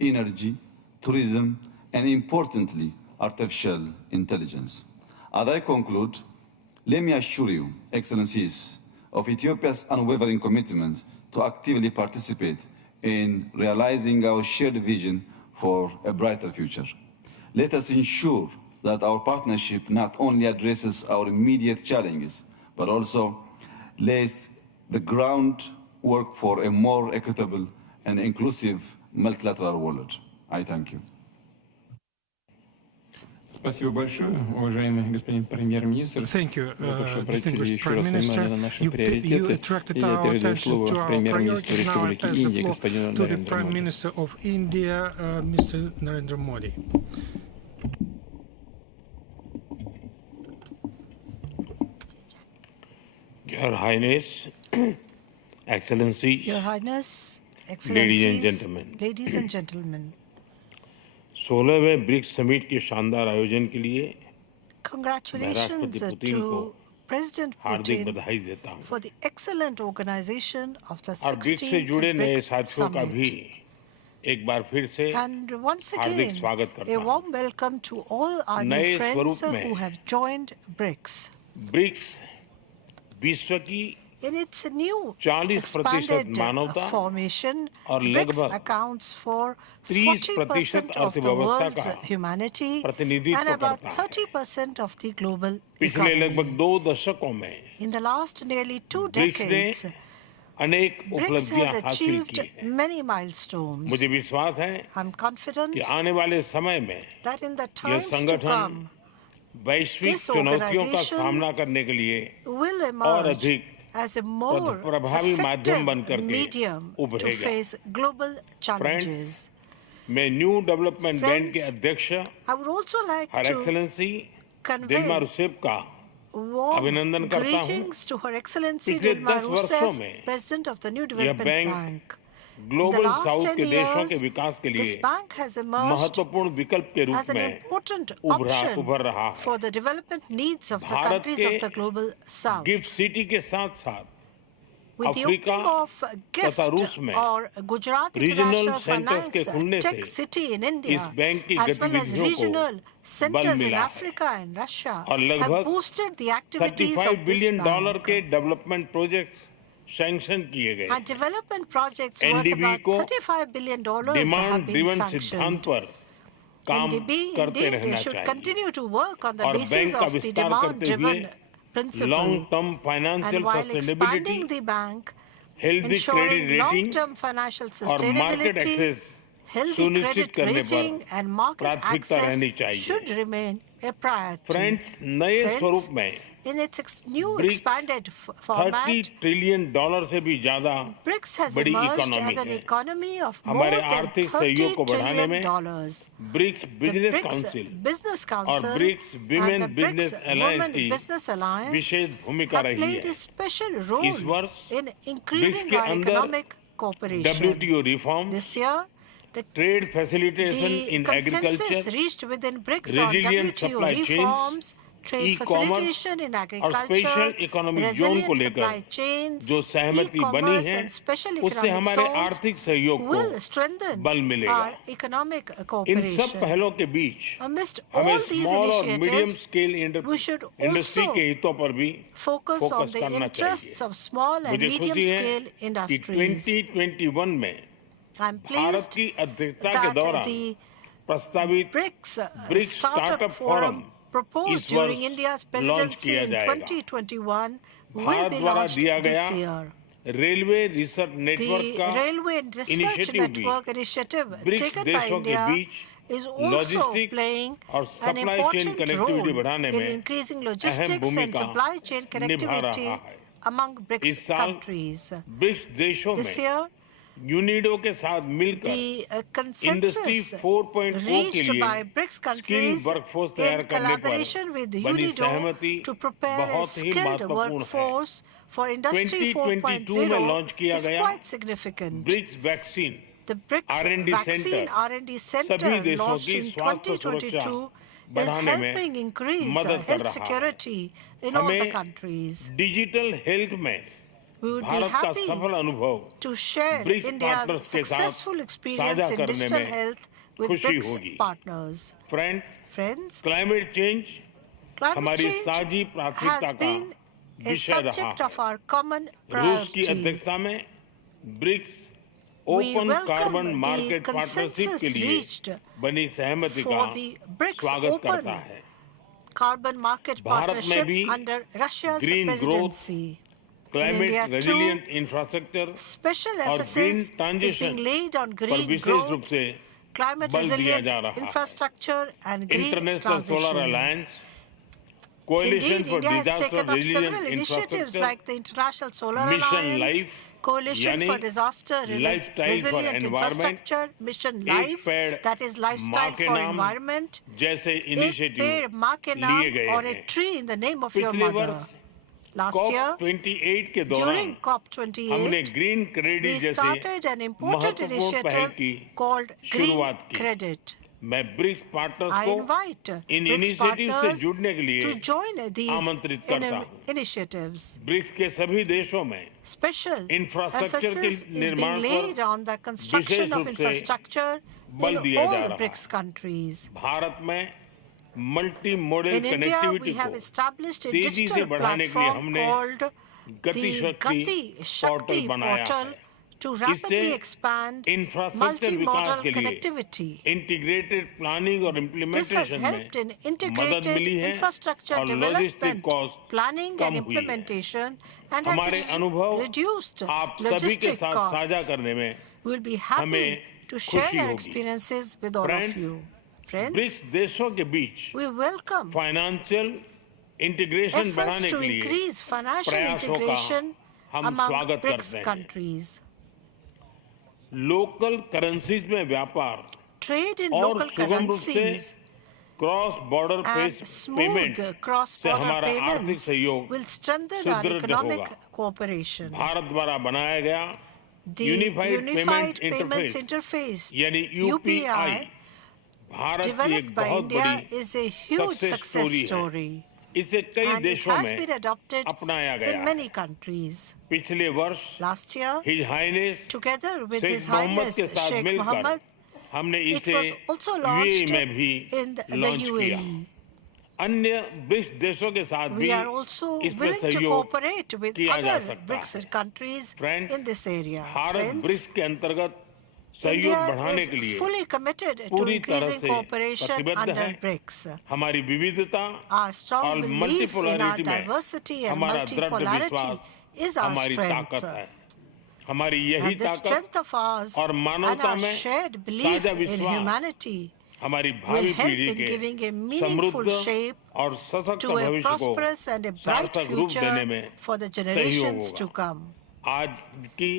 energy, tourism, and importantly, artificial intelligence. As I conclude, let me assure you, Excellencies, of Ethiopia's unwavering commitment to actively participate in realizing our shared vision for a brighter future. Let us ensure that our partnership not only addresses our immediate challenges, but also lays the groundwork for a more equitable and inclusive multilateral world. I thank you. Спасибо большое, уважаемый господин премьер-министр, Thank you, за то, что обратили distinguished еще Prime раз внимание Minister. на наши You приоритеты. attracted И я our передаю attention слово to our премьер-министру priorities. Now I Республики pass the Индия, floor господину to the Нарендра Prime Моди. Minister of India, Mr. Narendra Modi. Your Highness, Excellencies, Your Highness, ladies and Excellencies, gentlemen, ladies and gentlemen, 16वें BRICS summit के शानदार आयोजन के लिए congratulations Putin को to President हार्दिक Putin बधाई देता हूं for the excellent organization of the और ब्रिक्स से 16th जुड़े नए BRICS साथियों का भी Summit. एक बार फिर से And once हार्दिक again, स्वागत a करता हूं warm welcome to all our नए new friends स्वरूप में who have joined BRICS. BRICS विश्व की In its new 40% expanded मानवता formation, और BRICS लगभग accounts for 30% 40% of the अर्थव्यवस्था world's का humanity प्रतिनिधित्व and about करता है 30% of the global पिछले लगभग economy. 2 दशकों में In the last nearly 2 BRICS ने decades, अनेक BRICS उपलब्धियां has हासिल achieved की हैं many milestones. मुझे विश्वास है I'm confident कि आने वाले समय में that in the यह times to संगठन come वैश्विक this चुनौतियों का organization सामना करने के लिए will और emerge अधिक as a more प्रभावी माध्यम बन effective करके medium to उभरेगा face global challenges. मैं न्यू डेवलपमेंट बैंक के Friends, अध्यक्ष I would also like हर to excellency convey Dilma Rousseff का warm अभिनंदन करता हूं greetings to Her Excellency पिछले Dilma 10 वर्षों Rousseff, में President of the New यह Development bank Bank. In the global last south 10 के देशों के years, विकास के this लिए bank has emerged महत्वपूर्ण विकल्प के रूप as an में important उभर option रहा है for the development needs of the Bharat countries के of the global south. Gift city के साथ साथ With the Africa opening of GIFT तथा रूस में or Gujarat regional International centres के Finance खुलने Tech से City in इस India, बैंक की as well as गतिविधियों regional को बल centers in मिला है Africa and Russia, और have लगभग boosted the activities $35 of this billion bank. के डेवलपमेंट प्रोजेक्ट्स सैंक्शन किए गए And development projects worth NDB about को $35 billion have demand been driven सिद्धांत sanctioned. पर काम NDB करते indeed रहना should चाहिए continue to work on the और basis बैंक का of the विस्तार करते हुए demand-driven principle. Long term And financial while sustainability expanding the bank, healthy credit ensuring rating long-term financial और मार्केट sustainability, एक्सेस healthy सुनिश्चित credit करने rating पर and market प्राथमिकता रहनी access चाहिए should remain a priority. Friends नए Friends, स्वरूप में in its new BRICS expanded format, $30 trillion से भी ज्यादा BRICS has बड़ी emerged इकोनॉमी as an है economy of more हमारे than आर्थिक $30 सहयोग को बढ़ाने में trillion. BRICS The business BRICS council Business और Council BRICS and women the business BRICS alliance Women की Business Alliance विशेष भूमिका have रही played है a special role इस वर्ष in increasing के our अंदर economic cooperation. WTO reform This year, the trade facilitation in consensus agriculture reached within BRICS on resilient WTO supply chains, reforms, trade e-commerce facilitation in और agriculture, special economic zone को resilient लेकर supply chains, जो सहमति बनी e-commerce है and special उससे economic हमारे zones आर्थिक सहयोग will को strengthen बल मिलेगा our economic इन सब cooperation. पहलों के बीच Amidst हमें all these स्मॉल और medium initiatives, scale we should industry also के हितों पर भी focus on फोकस the करना interests चाहिए of small and मुझे medium खुशी है scale कि industries. 2021 में I'm भारत pleased की अध्यक्षता के that दौरान the प्रस्तावित BRICS BRICS Startup startup Forum forum proposed इस during वर्ष India's लॉन्च presidency किया in जाएगा 2021 will भारत be द्वारा launched दिया गया this year. Railway research network The का Railway and Research इनिशिएटिव भी Network initiative BRICS taken by देशों के India बीच is also लॉजिस्टिक playing और an supply chain important connectivity role बढ़ाने in में increasing अहम logistics and भूमिका supply chain निभा connectivity रहा है among इस BRICS साल countries. ब्रिक्स देशों This में year, यूनिडो के साथ मिलकर the इंडस्ट्री consensus 4.0 के reached लिए by BRICS skill countries workforce तैयार in करने पर collaboration with बनी UNIDO सहमति to prepare a बहुत ही skilled महत्वपूर्ण है workforce for Industry 2022 में 4.0 लॉन्च किया is गया quite significant. BRICS vaccine The BRICS R&D Vaccine Center R&D सभी Center देशों launched की in स्वास्थ्य सुरक्षा 2022 is बढ़ाने में helping increase मदद कर health रहा है security in all the हमें countries. डिजिटल हेल्थ में We would be भारत का happy सफल अनुभव to share BRICS India's partners के साथ successful experience साझा in करने digital में health with खुशी BRICS होगी partners. Friends Friends, climate change climate हमारी change साझी प्राथमिकता has का been a विषय रहा subject of है our common रूस की priority. अध्यक्षता में BRICS We open welcome carbon the market partnership के consensus लिए reached बनी सहमति for का the BRICS स्वागत open करता है carbon market भारत में partnership भी under Russia's green growth, presidency. Climate India too, resilient infrastructure Special और green emphasis is transition being laid on पर green विशेष रूप growth, से climate बल दिया resilient जा रहा है। infrastructure and green international solar transition. Alliance, कोalition Indeed, for India has disaster taken up several resilient initiatives infrastructure, like the International Solar Mission Alliance, Life, Coalition यानी for Disaster lifestyle for Resilient environment, Infrastructure, Mission एक Life, पेड़ that is lifestyle माँ के for नाम environment, जैसे एक initiative पेड़ माँ के लिए नाम गए or a हैं। tree in the name of your पिछले mother. वर्ष Last year, COP28 के दौरान during हमने COP28, ग्रीन क्रेडिट we जैसे started an important महत्वपूर्ण पहल initiative की called Green शुरुआत की। Credit. मैं ब्रिक्स पार्टनर्स I को invite इन BRICS इनिशिएटिव से partners जुड़ने के लिए to join these आमंत्रित करता हूँ। initiatives. ब्रिक्स के सभी देशों में Special इंफ्रास्ट्रक्चर के emphasis is निर्माण being laid पर on the construction विशेष of रूप से infrastructure बल in दिया जा all रहा BRICS है। countries. भारत में multi modal In India, connectivity we have को established a तेजी से digital बढ़ाने के लिए platform हमने called गति the शक्ति Gati Shakti पोर्टल बनाया portal है। to इससे rapidly expand इंफ्रास्ट्रक्चर विकास multimodal के लिए connectivity. इंटीग्रेटेड प्लानिंग और This has इम्प्लीमेंटेशन में helped in मदद integrated मिली है infrastructure और logistic development, cost planning come and हुई है। implementation, and हमारे has अनुभव reduced आप सभी के logistic साथ साझा costs. करने में We will be happy हमें to share खुशी our होगी। experiences with all of Friends, you. Friends, BRICS देशों के बीच we welcome financial integration efforts बढ़ाने to के लिए increase financial प्रयासों का integration हम among स्वागत BRICS करते हैं। countries. लोकल करेंसीज में व्यापार Trade in और local सुगम रूप से currencies cross border and payment smooth से cross-border हमारा आर्थिक payments सहयोग will strengthen our सुदृढ़ economic होगा। cooperation. भारत द्वारा बनाया गया The unified Unified payments Payments interface Interface, यानी यूपीआई UPI, भारत की एक developed by बहुत India, बड़ी is a huge success success story है। story, इसे कई and it देशों has में been adopted अपनाया गया in है। many countries. पिछले वर्ष Last year, his highness together with Sheikh His Mohammed Highness के साथ Sheikh मिलकर Mohammed, हमने it इसे was also यूएई launched में भी in the लॉन्च किया। UAE. अन्य ब्रिक्स देशों के साथ भी We are also इसमें willing to सहयोग cooperate with किया जा other सकता BRICS है। countries Friends, in this area. Bharat Friends, BRICS के अंतर्गत सहयोग India बढ़ाने के is लिए fully committed to पूरी तरह increasing से cooperation प्रतिबद्ध under है। BRICS. हमारी विविधता Our strong और belief in our मल्टीपोलैरिटी में diversity and हमारा दृढ़ multipolarity विश्वास is our हमारी ताकत strength. है। हमारी यही And the strength ताकत of ours और and मानवता our में shared belief साझा in विश्वास humanity हमारी will भावी help पीढ़ी in के giving a meaningful समृद्ध shape और सशक्त to a भविष्य को prosperous and a bright सार्थक रूप देने future में for the सहयोग generations to होगा। come. आज की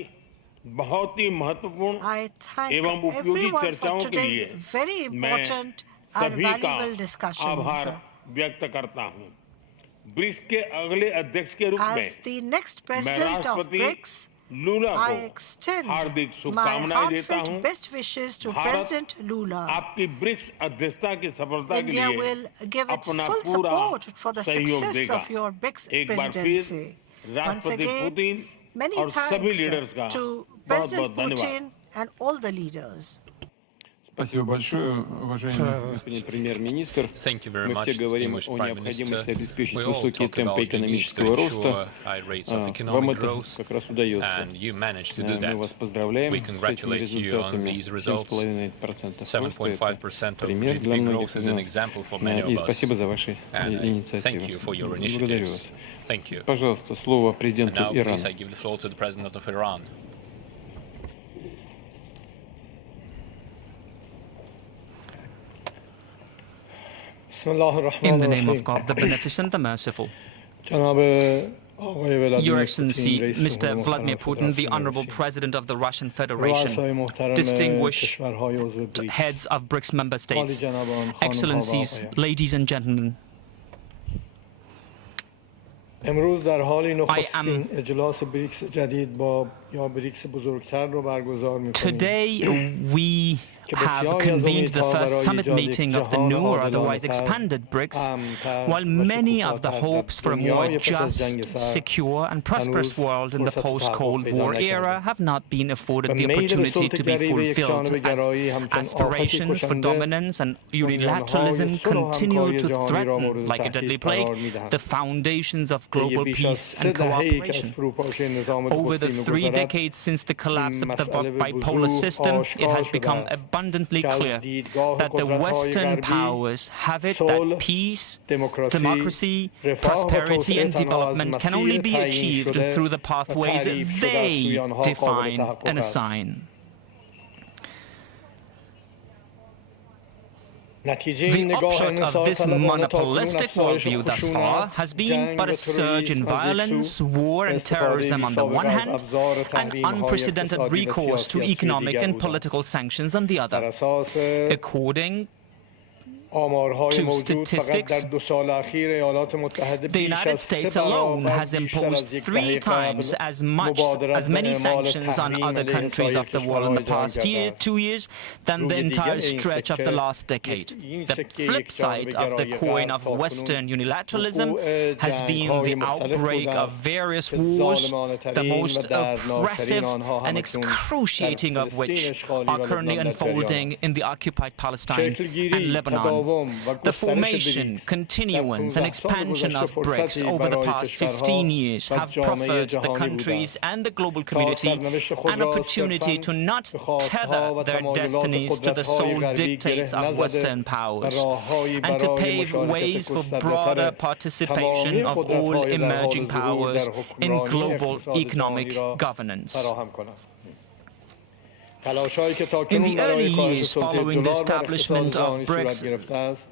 बहुत ही महत्वपूर्ण I thank एवं उपयोगी everyone for चर्चाओं के today's लिए very मैं important and सभी का valuable discussions. आभार व्यक्त करता हूँ। ब्रिक्स के अगले अध्यक्ष के रूप में As the next मैं president of राष्ट्रपति BRICS, लूला I को extend हार्दिक my शुभकामनाएं देता heartfelt हूँ। best wishes to Bharat President Lula. आपकी ब्रिक्स अध्यक्षता की सफलता के India लिए will give its अपना full पूरा support for the सहयोग success देगा। of your BRICS एक बार फिर presidency. Once राष्ट्रपति again, पुतिन many और सभी लीडर्स thanks का to बहुत President बहुत धन्यवाद। Putin and all the leaders. Спасибо большое, уважаемый господин премьер-министр. Thank you very Мы much, все говорим distinguished о Prime необходимости Minister. обеспечить We all высокие talk темпы about the need to экономического роста. ensure high rates of Вам economic это growth, как раз удается. and you managed to do Мы вас that. поздравляем We с этими congratulate you on результатами. these results. 7,5% роста. 7.5% Это of пример для GDP многих growth из is an нас. example for many И of us. спасибо за ваши And инициативы. thank you for your Благодарю initiatives. вас. Thank you. Пожалуйста, слово And президенту now, please, Ирана. I give the floor to the President of Iran. In the name of God, the Beneficent, the Merciful. Your Excellency, Mr. Vladimir Putin, the Honorable President of the Russian Federation, distinguished heads of BRICS member states, Excellencies, ladies and gentlemen, I am today we have convened the first summit meeting of the new or otherwise expanded BRICS, while many of the hopes for a more just, secure and prosperous world in the post-Cold War era have not been afforded the opportunity to be fulfilled, as aspirations for dominance and unilateralism continue to threaten, like a deadly plague, the foundations of global peace and cooperation. Over the 3 decades since the collapse of the bipolar system, it has become abundantly clear that the Western powers have it that peace, democracy, prosperity and development can only be achieved through the pathways they define and assign. The upshot of this monopolistic worldview thus far has been but a surge in violence, war and terrorism on the one hand, and unprecedented recourse to economic and political sanctions on the other. According to statistics, the United States alone has imposed 3 times as many sanctions on other countries of the world in the past 2 years than the entire stretch of the last decade. The flip side of the coin of Western unilateralism has been the outbreak of various wars, the most oppressive and excruciating of which are currently unfolding in the occupied Palestine and Lebanon. The formation, continuance and expansion of BRICS over the past 15 years have proffered the countries and the global community an opportunity to not tether their destinies to the sole dictates of Western powers, and to pave ways for broader participation of all emerging powers in global economic governance. In the early years following the establishment of BRICS,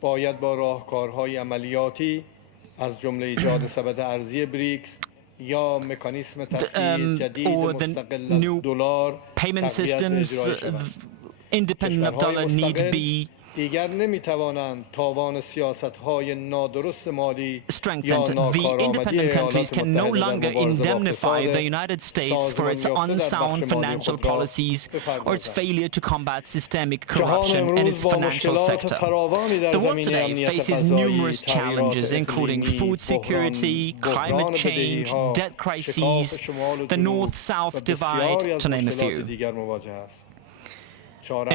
باید با راهکارهای عملیاتی از جمله ایجاد سبد ارزی بریکس یا مکانیسم تسویه جدید مستقل دلار payment systems independent of dollar need be strengthened. The independent countries can no longer indemnify the United States for its unsound financial policies or its failure to combat systemic corruption in its financial sector. The world today faces numerous challenges, including food security, climate change, debt crises, the North-South divide, to name a few.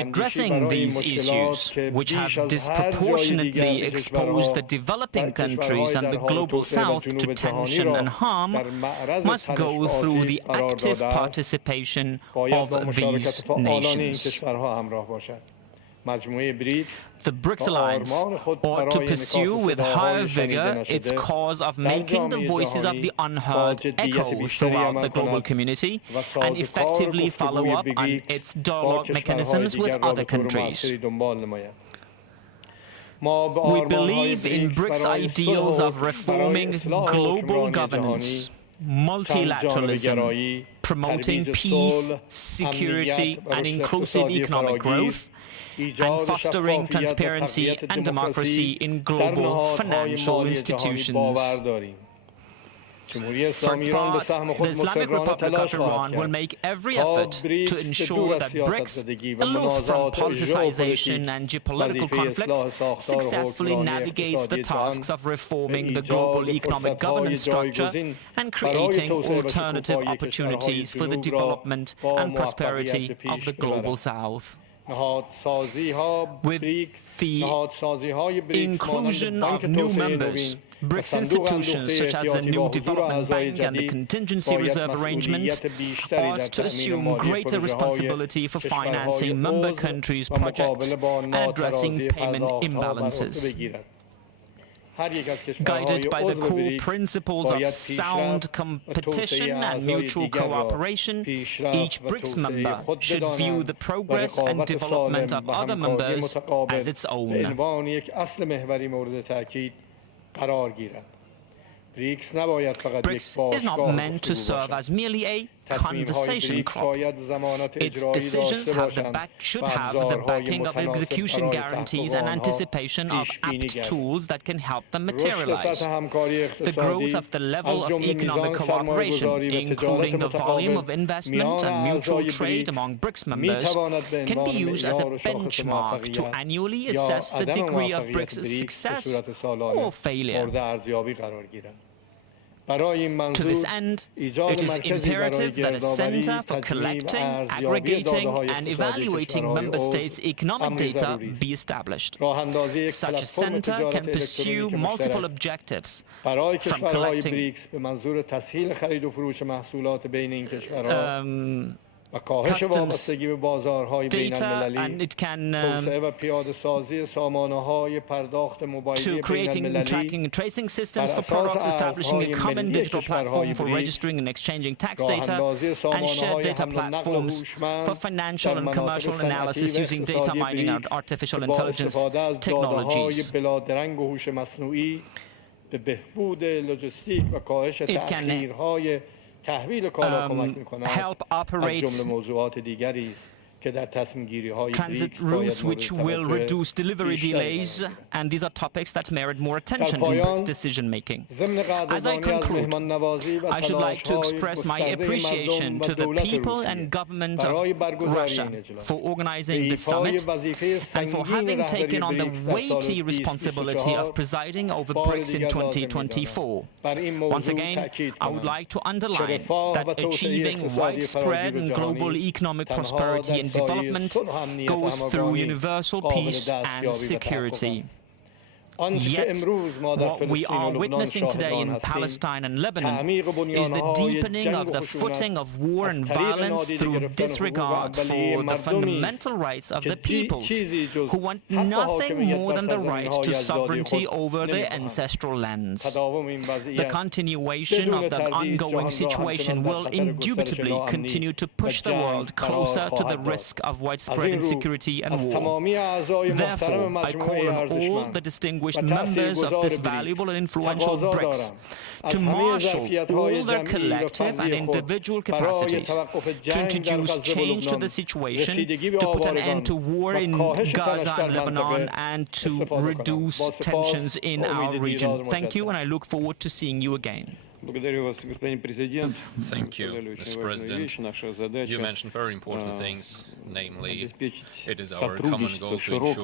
Addressing these issues, which have disproportionately exposed the developing countries and the global south to tension and harm, must go through the active participation of these nations. The BRICS alliance ought to pursue with higher vigor its cause of making the voices of the unheard echo throughout the global community and effectively follow up on its dialogue mechanisms with other countries. We believe in BRICS ideals of reforming global governance, multilateralism, promoting peace, security and inclusive economic growth, and fostering transparency and democracy in global financial institutions. For its part, the Islamic Republic of Iran will make every effort to ensure that BRICS, aloof from politicization and geopolitical conflicts, successfully navigates the tasks of reforming the global economic governance structure and creating alternative opportunities for the development and prosperity of the global South. With the inclusion of new members, BRICS institutions such as the new Development Bank and the Contingency Reserve Arrangement ought to assume greater responsibility for financing member countries' projects and addressing payment imbalances. Guided by the core principles of sound competition and mutual cooperation, each BRICS member should view the progress and development of other members as its own. BRICS is not meant to serve as merely a conversation club. Its decisions should have the backing of execution guarantees and anticipation of apt tools that can help them materialize. The growth of the level of economic cooperation, including the volume of investment and mutual trade among BRICS members, can be used as a benchmark to annually assess the degree of BRICS' success or failure. To this end, it is imperative that a center for collecting, aggregating, and evaluating member states' economic data be established. Such a center can pursue multiple objectives, from collecting customs data, and it can to creating tracking and tracing systems for products, establishing a common digital platform for registering and exchanging tax data, and shared data platforms for financial and commercial analysis using data mining and artificial intelligence technologies. It can help operate transit routes which will reduce delivery delays, and these are topics that merit more attention in BRICS decision-making. As I conclude, I should like to express my appreciation to the people and government of Russia for organizing this summit and for having taken on the weighty responsibility of presiding over BRICS in 2024. Once again, I would like to underline that achieving widespread and global economic prosperity and development goes through universal peace and security. Yet, what we are witnessing today in Palestine and Lebanon is the deepening of the footing of war and violence through disregard for the fundamental rights of the peoples, who want nothing more than the right to sovereignty over their ancestral lands. The continuation of the ongoing situation will indubitably continue to push the world closer to the risk of widespread insecurity and war. Therefore, I call on all the distinguished members of this valuable and influential BRICS to marshal all their collective and individual capacities to introduce change to the situation, to put an end to war in Gaza and Lebanon, and to reduce tensions in our region. Thank you, and I look forward to seeing you again. Thank you, Mr. President. You mentioned very important things, namely, it is our common goal to ensure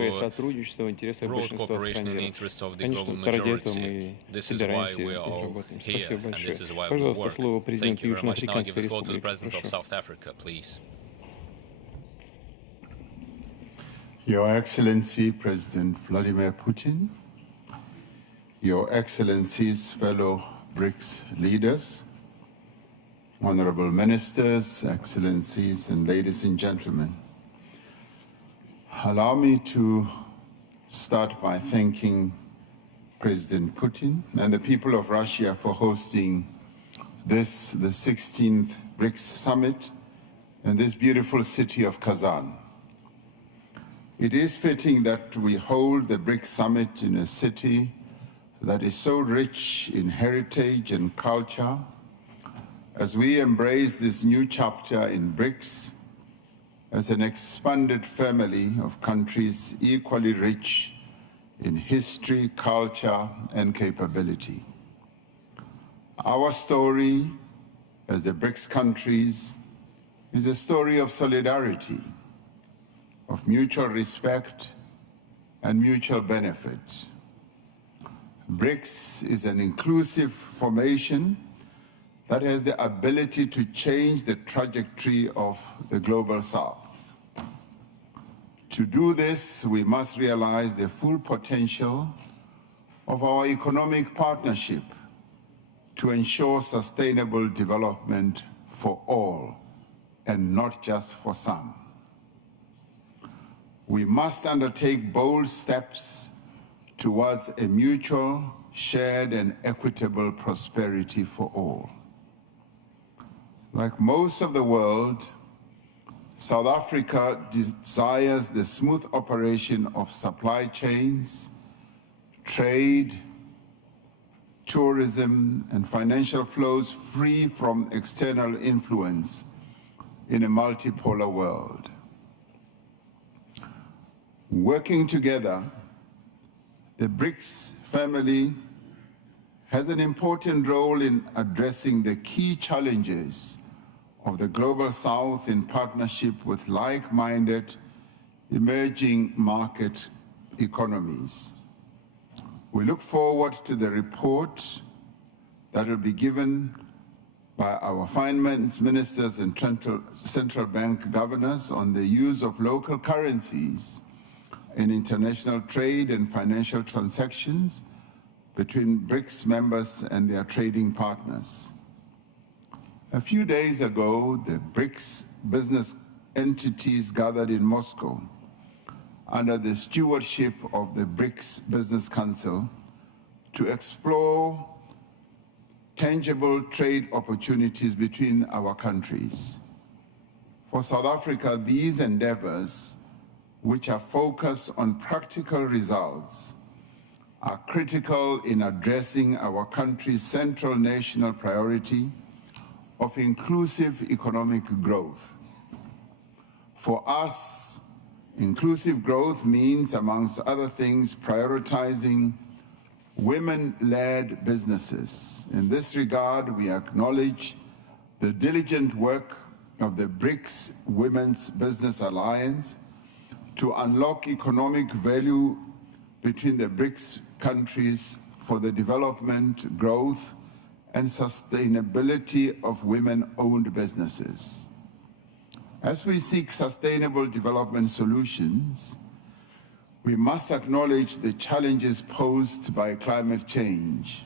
broad cooperation in the interests of the global majority. This is why we are all here, and this is why we work. Thank you very much. Now I give the floor to the President of South Africa, please. Your Excellency, President Vladimir Putin, Your Excellencies, fellow BRICS leaders, honorable ministers, excellencies, and ladies and gentlemen. Allow me to start by thanking President Putin and the people of Russia for hosting this, the 16th BRICS Summit, in this beautiful city of Kazan. It is fitting that we hold the BRICS Summit in a city that is so rich in heritage and culture, as we embrace this new chapter in BRICS as an expanded family of countries equally rich in history, culture, and capability. Our story as the BRICS countries is a story of solidarity, of mutual respect and mutual benefit. BRICS is an inclusive formation that has the ability to change the trajectory of the global South. To do this, we must realize the full potential of our economic partnership to ensure sustainable development for all and not just for some. We must undertake bold steps towards a mutual, shared, and equitable prosperity for all. Like most of the world, South Africa desires the smooth operation of supply chains, trade, tourism, and financial flows free from external influence in a multipolar world. Working together, the BRICS family has an important role in addressing the key challenges of the Global South in partnership with like-minded emerging market economies. We look forward to the report that will be given by our finance ministers and central bank governors on the use of local currencies in international trade and financial transactions between BRICS members and their trading partners. A few days ago, the BRICS business entities gathered in Moscow under the stewardship of the BRICS Business Council to explore tangible trade opportunities between our countries. For South Africa, these endeavors, which are focused on practical results, are critical in addressing our country's central national priority of inclusive economic growth. For us, inclusive growth means, amongst other things, prioritizing women-led businesses. In this regard, we acknowledge the diligent work of the BRICS Women's Business Alliance to unlock economic value between the BRICS countries for the development, growth, and sustainability of women-owned businesses. As we seek sustainable development solutions, we must acknowledge the challenges posed by climate change.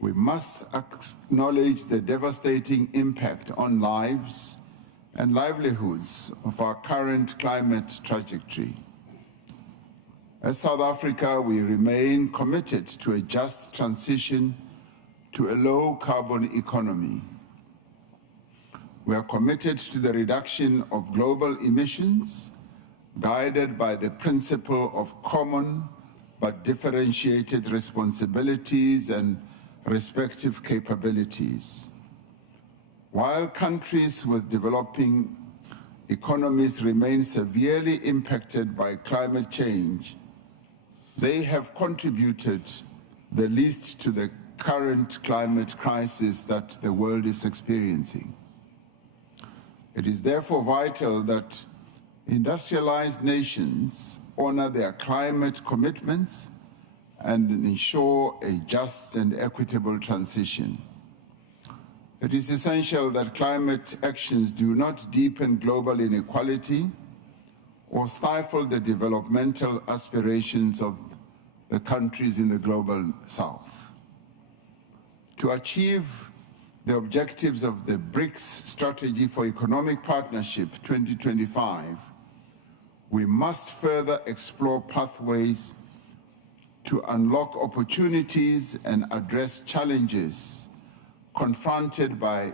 We must acknowledge the devastating impact on lives and livelihoods of our current climate trajectory. As South Africa, we remain committed to a just transition to a low-carbon economy. We are committed to the reduction of global emissions, guided by the principle of common but differentiated responsibilities and respective capabilities. While countries with developing economies remain severely impacted by climate change, they have contributed the least to the current climate crisis that the world is experiencing. It is therefore vital that industrialized nations honor their climate commitments and ensure a just and equitable transition. It is essential that climate actions do not deepen global inequality or stifle the developmental aspirations of the countries in the global south. To achieve the objectives of the BRICS Strategy for Economic Partnership 2025, we must further explore pathways to unlock opportunities and address challenges confronted by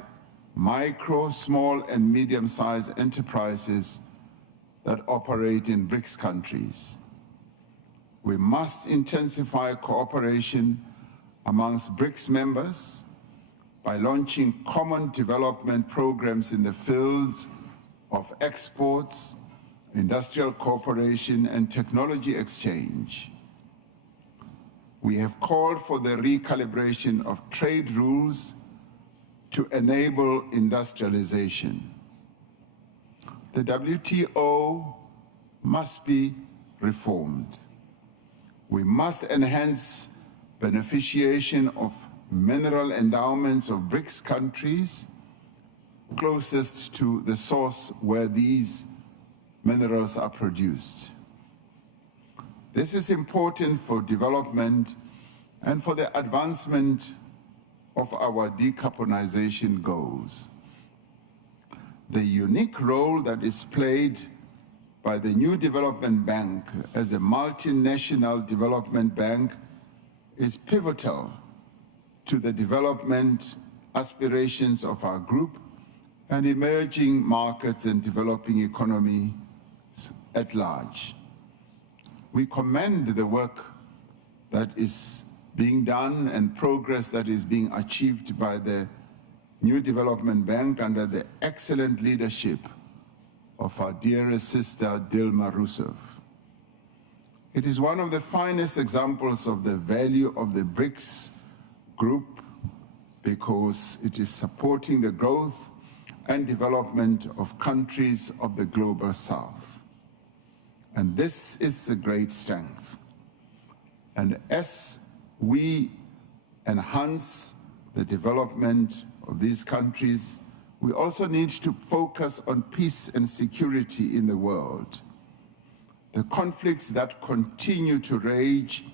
micro, small, and medium-sized enterprises that operate in BRICS countries. We must intensify cooperation amongst BRICS members by launching common development programs in the fields of exports, industrial cooperation, and technology exchange. We have called for the recalibration of trade rules to enable industrialization. The WTO must be reformed. We must enhance beneficiation of mineral endowments of BRICS countries closest to the source where these minerals are produced. This is important for development and for the advancement of our decarbonization goals. The unique role that is played by the new development bank as a multinational development bank is pivotal to the development aspirations of our group and emerging markets and developing economies at large. We commend the work that is being done and progress that is being achieved by the new development bank under the excellent leadership of our dearest sister, Dilma Rousseff. It is one of the finest examples of the value of the BRICS group because it is supporting the growth and development of countries of the global south. And this is a great strength. And as we enhance the development of these countries, we also need to focus on peace and security in the world. The conflicts that continue to rage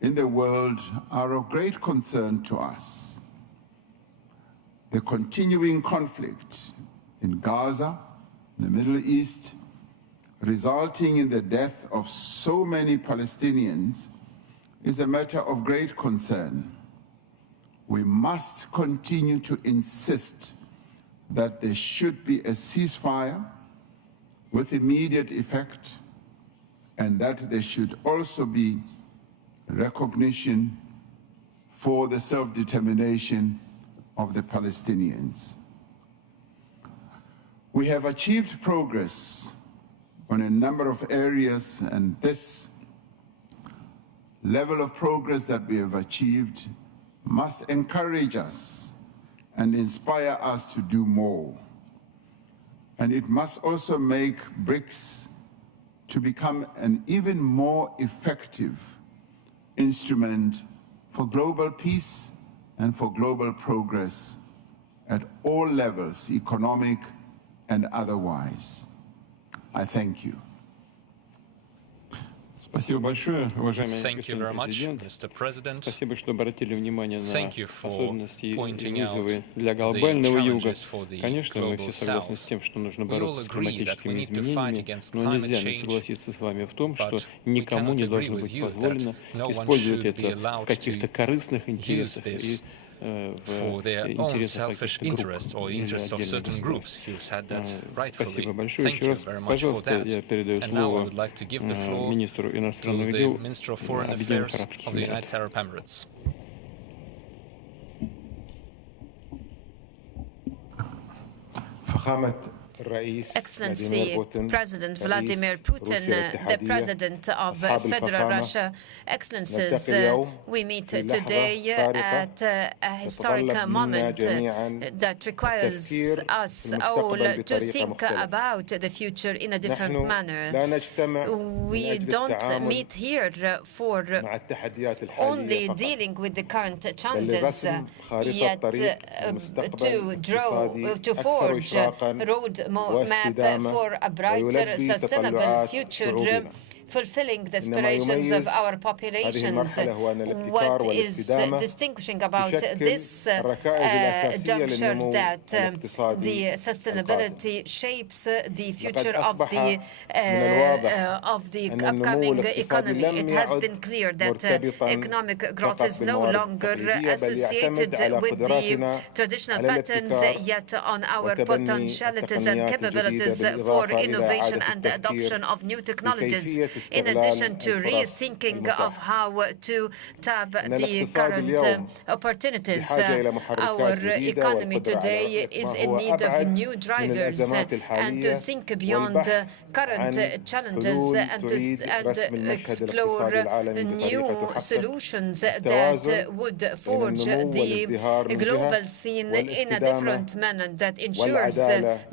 in the world are of great concern to us. the continuing conflict in Gaza, the Middle East, resulting in the death of so many Palestinians, is a matter of great concern. We must continue to insist that there should be a ceasefire with immediate effect, and that there should also be recognition for the self-determination of the Palestinians. We have achieved progress on a number of areas, and this level of progress that we have achieved must encourage us and inspire us to do more. And it must also make BRICS to become an even more effective instrument for global peace and for global progress at all levels, economic and otherwise. I thank you. Спасибо большое, уважаемый господин президент. Спасибо, что обратили внимание на особенности и вызовы для глобального юга. Конечно, мы все согласны с тем, что нужно бороться с климатическими изменениями, но нельзя не согласиться с вами в том, что никому не должно быть позволено использовать это в каких-то корыстных интересах и for their own selfish interests or interests of certain groups. You said that rightfully. Thank you very much for that. And now I would like to give the floor to the Minister of Foreign Affairs of the United Arab Emirates. Excellency President Vladimir Putin, the President of Federal Russia, Excellencies, we meet today at a historic moment that requires us all to think about the future in a different manner. We don't meet here for only dealing with the current challenges, yet to forge road map for a brighter, sustainable future, fulfilling the aspirations of our populations. What is distinguishing about this juncture that the sustainability shapes the future of the upcoming economy. It has been clear that economic growth is no longer associated with the traditional patterns, yet on our potentialities and capabilities for innovation and the adoption of new technologies, in addition to rethinking of how to tap the current opportunities. Our economy today is in need of new drivers, and to think beyond current challenges and explore new solutions that would forge the global scene in a different manner that ensures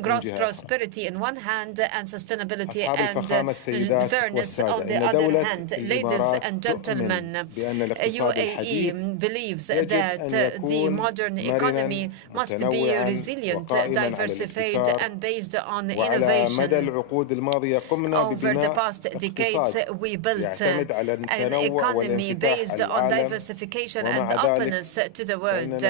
growth, prosperity on one hand, and sustainability and fairness on the other hand. Ladies and gentlemen, UAE believes that the modern economy must be resilient, diversified, and based on innovation. Over the past decades, we built an economy based on diversification and openness to the world.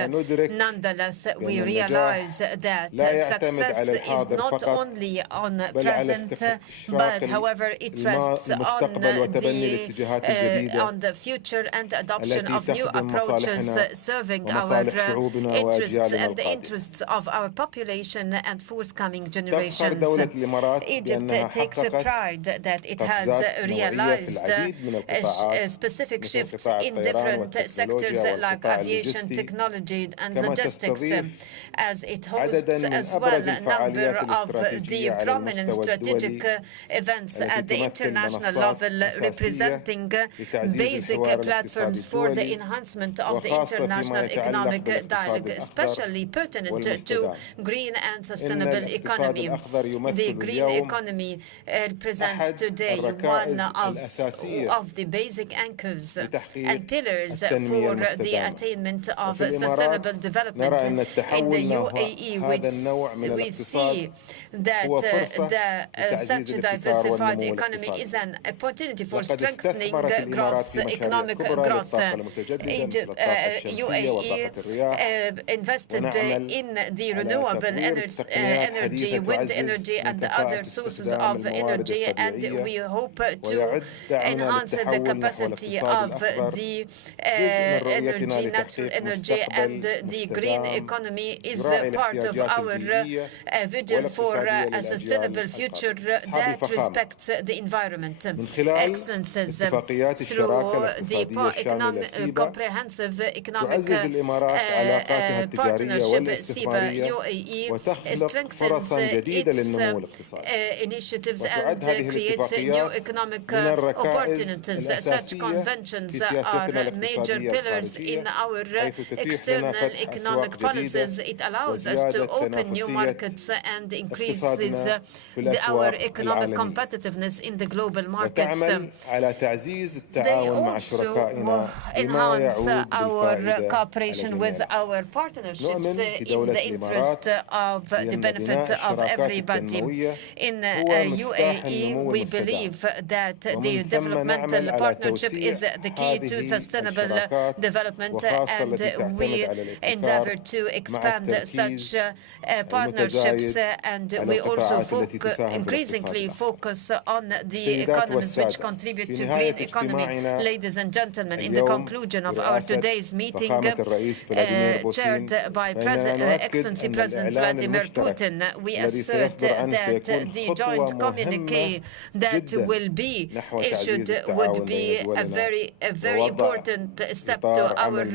Nonetheless, we realize that success is not only on present, but however it rests on the future and adoption of new approaches serving our interests and the interests of our population and forthcoming generations. Egypt takes pride that it has realized specific shifts in different sectors like aviation, technology, and logistics, as it hosts as well a number of the prominent strategic events at the international level, representing basic platforms for the enhancement of the international economic dialogue, especially pertinent to green and sustainable economy. The green economy represents today one of the basic anchors and pillars for the attainment of sustainable development. In the UAE, we see that such a diversified economy is an an opportunity for strengthening economic growth. Egypt, UAE invested in the renewable energy, wind energy, and other sources of energy, and we hope to enhance the capacity of the energy, natural energy, and the green economy is part of our vision for a sustainable future that respects the environment. Excellences, through the comprehensive economic partnership, SIBA, UAE strengthens its initiatives and creates new economic opportunities. Such conventions are major pillars in our external economic policies. It allows us to open new markets and increases our economic competitiveness in the global markets. They also enhance our cooperation with our partnerships in the interest of the benefit of everybody. In UAE, we believe that the developmental partnership is the key to sustainable development, and we endeavor to expand such partnerships, and we also increasingly focus on the economies which contribute to green economy. Ladies and gentlemen, in the conclusion of our today's meeting, chaired by Excellency President Vladimir Putin, we assert that the joint communiqué that will be issued would be a very important step to our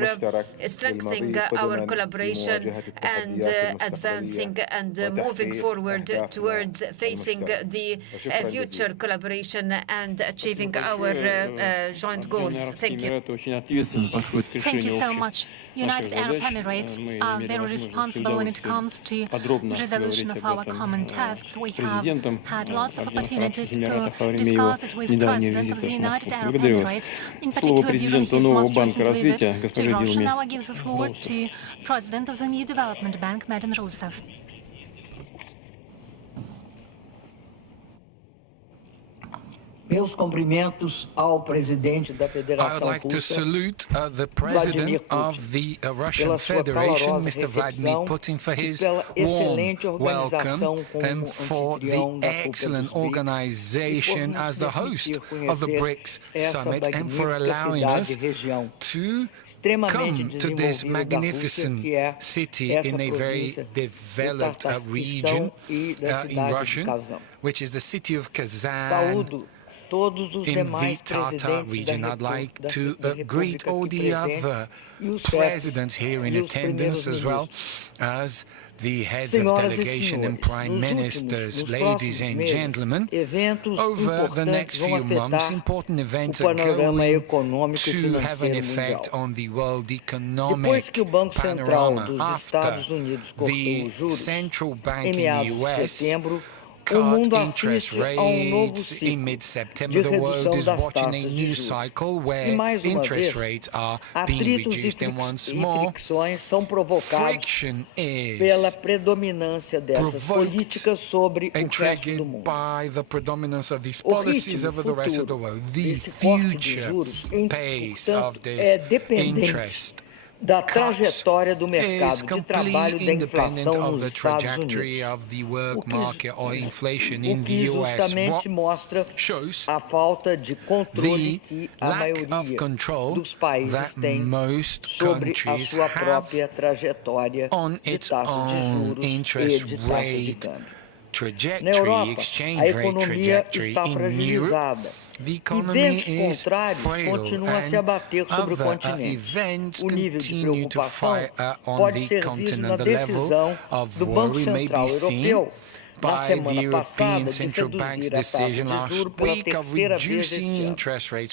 strengthening our collaboration and advancing and moving forward towards facing the future collaboration and achieving our joint goals. Thank you. Thank you so much. United Arab Emirates are very responsible when it comes to resolution of our common tasks. We have had lots of opportunities to discuss it with the President of the United Arab Emirates, in particular during his most recent visit to Russia. Now I give the floor to President of the New Development Bank, Madam Rousseff. Meus cumprimentos ao presidente da Federação I would like to Russa, salute the President of the Russian Federation, Mr. Vladimir Putin, for his warm welcome and for the excellent organization as the host of the BRICS Summit, and for allowing us to come to this magnificent city in a very developed region in Russian, which is the city of Kazan, in the Tatar region. I'd like to greet all the other presidents here in attendance, as well as the heads of delegation and prime ministers. Ladies and gentlemen, over the next few months, important events are going to have an effect on the world economic panorama. After the central bank in the US cut interest rates in mid-September, the world is watching a new cycle where interest rates are being reduced, and once more, friction is provoked and triggered by the predominance of these policies over the rest of the world. The future pace of this interest da trajetória do mercado de trabalho da inflação nos Estados Unidos, o que justamente mostra a falta de controle que a maioria dos países tem sobre a sua própria trajetória de taxa de juros e de taxa de câmbio. Na Europa, a economia está fragilizada. E ventos contrários continuam a se abater sobre o continente. O nível de preocupação pode ser visto na decisão do Banco Central Europeu na semana passada de reduzir a taxa de juros pela terceira vez este ano.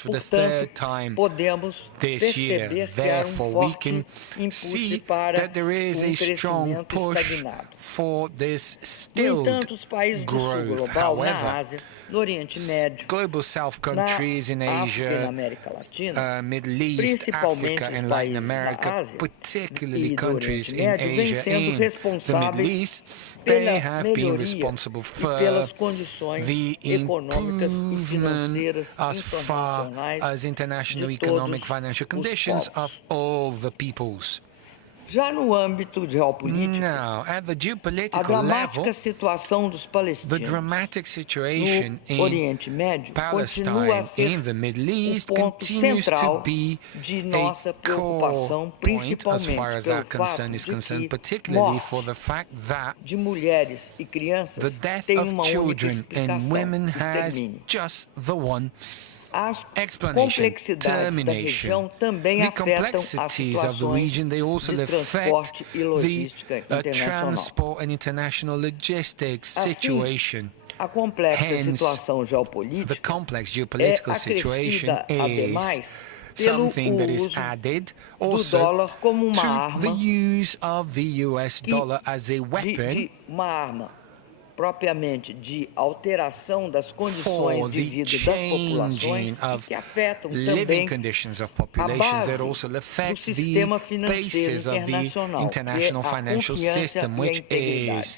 Portanto, podemos perceber que há forte impulso para crescimento estagnado. No entanto, os países do sul global, na Ásia, no Oriente Médio, global South countries in Asia, e na América Latina, Middle East, Africa, and Latin America, particularly countries in Asia and the Middle East, they have been responsible for pelas condições the econômicas e improvement financeiras as far internacionais as international de economic todos financial os conditions povos. of all the peoples. Já no âmbito geopolítico, Now, at the a geopolitical dramática level, situação dos the palestinos dramatic situation no in Oriente Médio continua Palestine a ser in the Middle o East ponto continues to central be de a nossa preocupação, core point as far principalmente as pelo our concern fato is de concerned, que particularly for morte the fact that de mulheres e the crianças death tem of uma única children and explicação: women has extermínio. just the one As explanation, complexidades da termination. região também The afetam as complexities of the situações region, they also de affect transporte e the logística internacional. transport and international logistics Assim, situation. a complexa Hence, situação the geopolítica complex é geopolitical situation acrescida, is ademais, pelo something that is uso added do also dólar como uma to the arma use of the US dollar as a weapon de uma arma propriamente de alteração das condições for de the vida das changing populações e of que afetam living também conditions of a populations that base also do affects the sistema financeiro basis of the internacional, que é international a financial confiança system, e a which integridade. is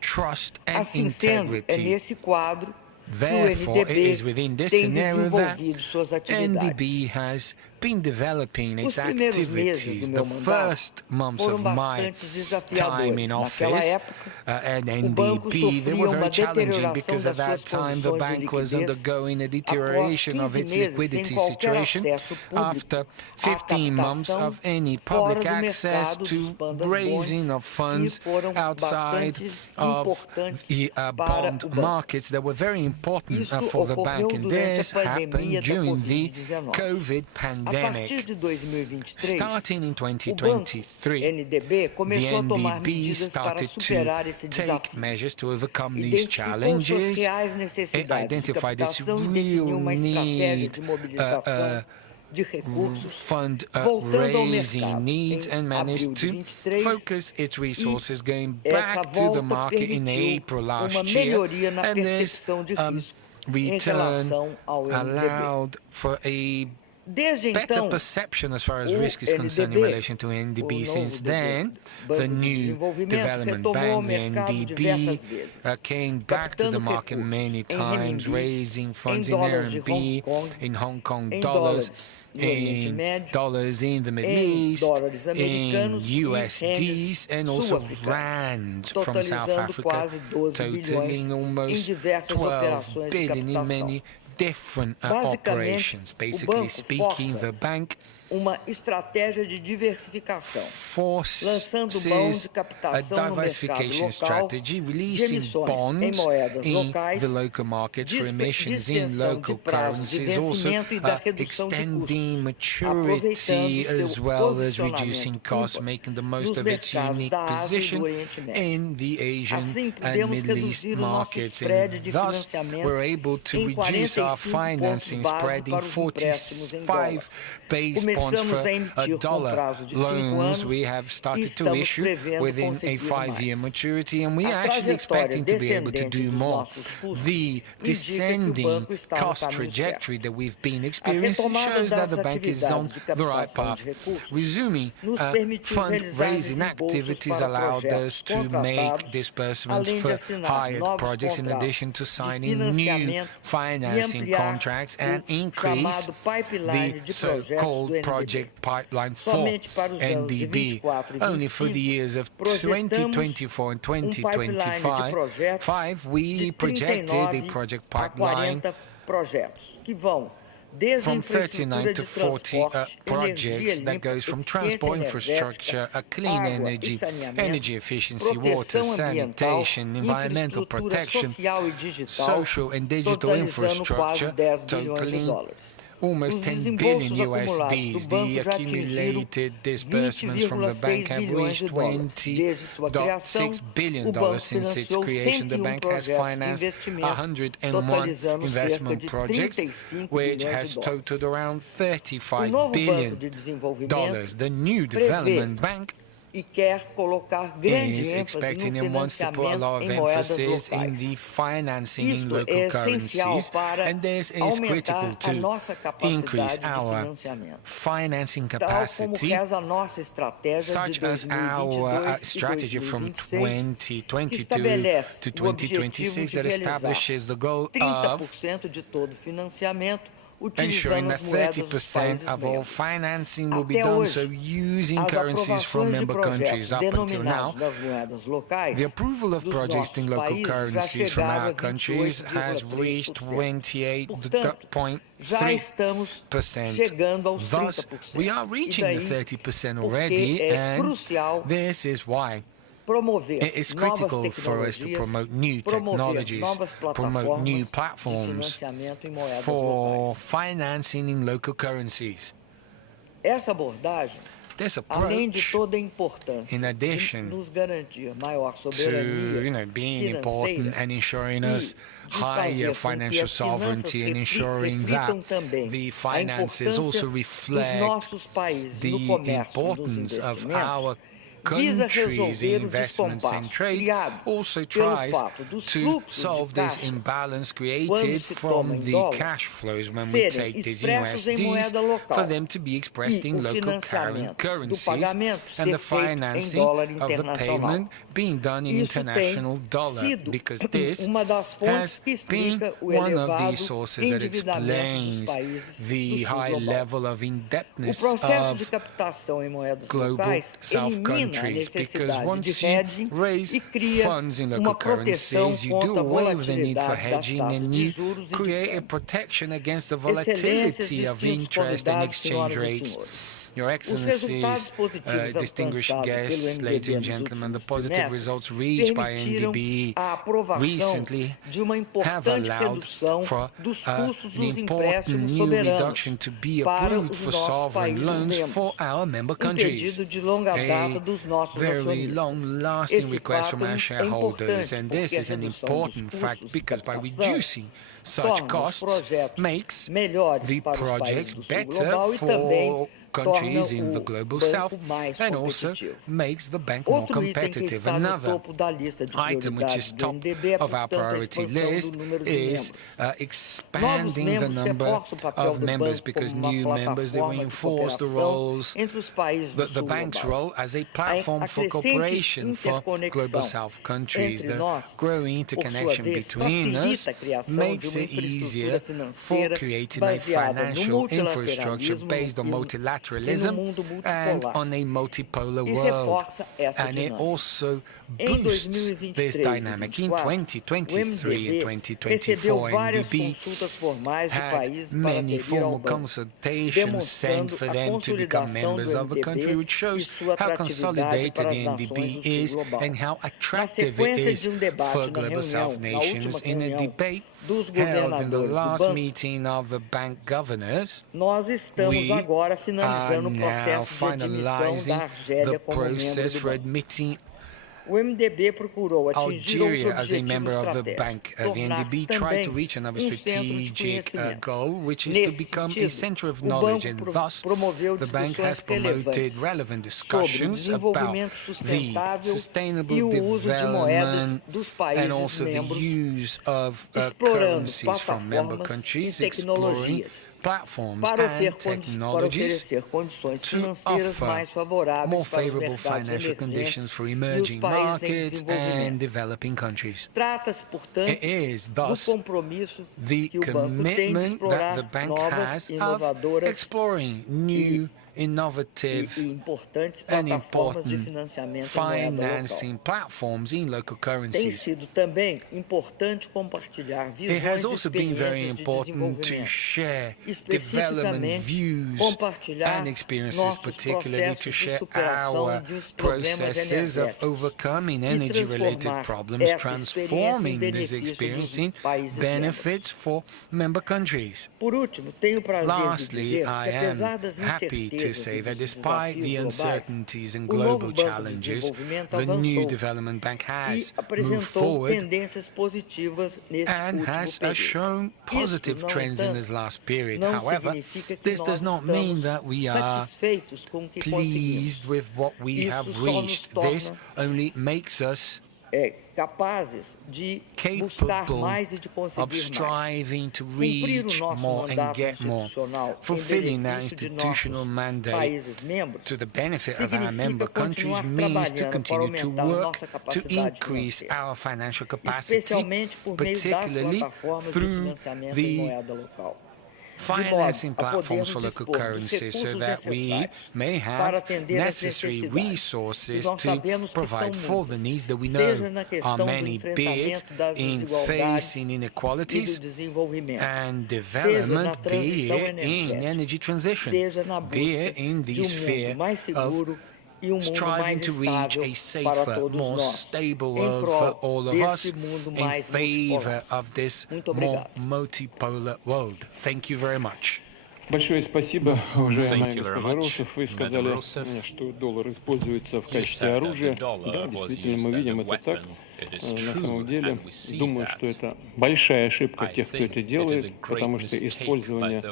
trust and Assim sendo, é integrity. nesse quadro que o Therefore, it is NDB within this tem scenario that desenvolvido suas NDB atividades. has been developing its Os primeiros meses activities. do The meu mandato first months foram of my bastante time desafiadores. in Naquela office época, at o banco NDB, they were sofria uma very challenging deterioração because das at suas that time the condições de bank was liquidez undergoing a após deterioration of 15 its meses sem liquidity qualquer situation acesso público after à 15 months captação of any fora public do access mercado dos to pandas raising bons, of que funds foram outside bastante of importantes the para bond o banco. markets that were very important Isso for the bank, ocorreu and durante a this happened pandemia da during the Covid-19. COVID A partir pandemic. de 2023, Starting in o banco 2023, NDB the começou a tomar NDB medidas para started superar to esse take desafio. measures to overcome these Identificou suas challenges. reais It necessidades de identified its captação e real definiu uma estratégia need, de mobilização de recursos, fund voltando ao raising mercado needs, em and managed abril de to 23, focus its resources going essa back to the volta market in permitiu April uma last year, melhoria na and this percepção de risco em return relação ao NDB. allowed for a Desde better então, perception as far as o risk is concerned in NDB, relation to NDB. o Since novo then, Banco the de new Desenvolvimento development retomou ao bank, the mercado NDB, diversas vezes, came back to the captando market many recursos em times, renminbi, raising funds em in dólares de RMB, Hong Kong, in Hong Kong em dollars, dólares no Oriente in Médio, dollars in the Middle em East, dólares in americanos e USDs, and also sul-africanos, rands from South totalizando Africa, quase 12 totaling bilhões em almost diversas 12 operações de billion in captação. many different Basicamente, operations. o Basically banco speaking, força the bank uma estratégia de diversificação, lançando mão forces de a captação no mercado diversification local strategy, de releasing emissões em bonds moedas in locais, the local markets for emissions in extensão de local prazos de currencies, also vencimento e da redução de extending custos, maturity aproveitando as seu well as reducing posicionamento costs, ímpar making the most nos of its mercados unique da Ásia e do position Oriente Médio. in the Asian Assim, and podemos Middle East reduzir o nosso markets, spread and de thus financiamento we're able to em reduce our 45 pontos financing base spread in para os empréstimos em dólar. 45 base points Começamos for a emitir com dollar prazo de 5 loans. anos We have e started to estamos issue prevendo within a conseguir 5-year mais. maturity, and we A are actually trajetória expecting to be able to descendente do dos more. nossos custos The indica que o descending banco está no cost caminho trajectory certo. that we've been A experiencing retomada shows that das the bank is on atividades de the right captação path. de recursos Resuming nos permitiu realizar fundraising desembolsos activities para allowed us projetos to make contratados, disbursements além de for assinar hired novos projects in contratos addition to de signing new financiamento e financing ampliar contracts and o increase chamado pipeline the de projetos do so-called NDB. project pipeline for Somente para os anos de NDB. 24 e Only for the 25, years of projetamos 2024 and pipeline de 2025, we de projected a 39 project a pipeline 40 projetos, que vão desde from 39 infraestrutura to de 40 transporte, projects energia that limpa, goes from eficiência transport energética, infrastructure, a clean água energy, e saneamento, energy efficiency, water, proteção ambiental, sanitation, environmental infraestrutura protection, social e digital, social and digital totalizando quase infrastructure, 10 bilhões de totaling dólares. almost Os 10 billion desembolsos acumulados USDs. do banco The já atingiram accumulated disbursements from the bank 20,6 have bilhões de reached dólares. Desde sua criação, $20.6 billion o banco since its financiou creation. The 101 bank has projetos de financed investimento, 101 totalizando cerca investment de projects, 35 which bilhões has de dólares. totaled around O $35 novo billion. Banco de Desenvolvimento The new prevê development bank is expecting and wants to put a lot of emphasis in the financing in local currencies, and this is critical to increase our financing capacity, such as our strategy from 2022 to 2026 that establishes the goal of ensuring that 30% of all financing will be done so using currencies from member countries. Up until now, the approval of projects in local currencies from our countries has reached 28.3%. Thus, we are reaching the 30% already, and this is why it is critical for us to promote new technologies, promote new platforms for financing in local currencies. This approach, in addition to being important and ensuring us higher financial sovereignty and ensuring that the finances also reflect the importance of our countries' investments in trade, also tries to solve this imbalance created from the cash flows when we take these USDs for them to be expressed in local currencies, and the financing of the payment being done in international dollar, because this has been one of the sources that explains the high level of indebtedness of global South countries. Because once you raise funds in local currencies, you do away with the need for hedging, and you create a protection against the volatility of interest and exchange rates. Your Excellencies, distinguished guests, ladies and gentlemen, the positive results reached by NDB recently have allowed for an important new reduction to be approved for sovereign loans for our member countries. A very long-lasting request from our shareholders, and this is an important fact because by reducing such costs makes the projects better for countries in the global south and also makes the bank more competitive. Another item which is top of our priority list is expanding the number of members, because new members, they reinforce the roles, the bank's role as a platform for cooperation for global south countries. The growing interconnection between us makes it easier for creating a financial infrastructure based on multilateralism and on a multipolar world, and it also boosts this dynamic. In 2023 and 2024, NDB had many formal consultations sent for them to become members of the country, which shows how consolidated the NDB is and how attractive it is for global south nations. In a debate held in the last meeting of the bank governors, we are now finalizing the process for admitting Algeria as a member of the bank. The NDB tried to reach another strategic goal, which is to become a center of knowledge, and thus the bank has promoted relevant discussions about the sustainable development and also the use of currencies from member countries, exploring platforms and technologies to offer more favorable financial conditions for emerging markets and developing countries. It is thus the commitment that the bank has of exploring new, innovative and important financing platforms in local currencies. It has also been very important to share development views and experiences, particularly to share our processes of overcoming energy-related problems, transforming this experience in benefits for member countries. Lastly, I am happy to say that despite the uncertainties and global challenges, the new development bank has moved forward and has shown positive trends in this last period. However, this does not mean that we are pleased with what we have reached. This only makes us capable of striving to reach more and get more. Fulfilling our institutional mandate to the benefit of our member countries means to continue to work to increase our financial capacity, particularly through the financing platforms for local currencies, so that we may have necessary resources to provide for the needs that we know are many, be it in facing inequalities and development, be it in energy transition, be it in the sphere of striving to reach a safer, more stable world for all of us in favor of this more multipolar world. Thank you very much. Большое спасибо, уважаемая госпожа Росов. Вы сказали, что доллар используется в качестве оружия. Да, действительно, мы видим это так. На самом деле, думаю, что это большая ошибка тех, кто это делает, потому что использование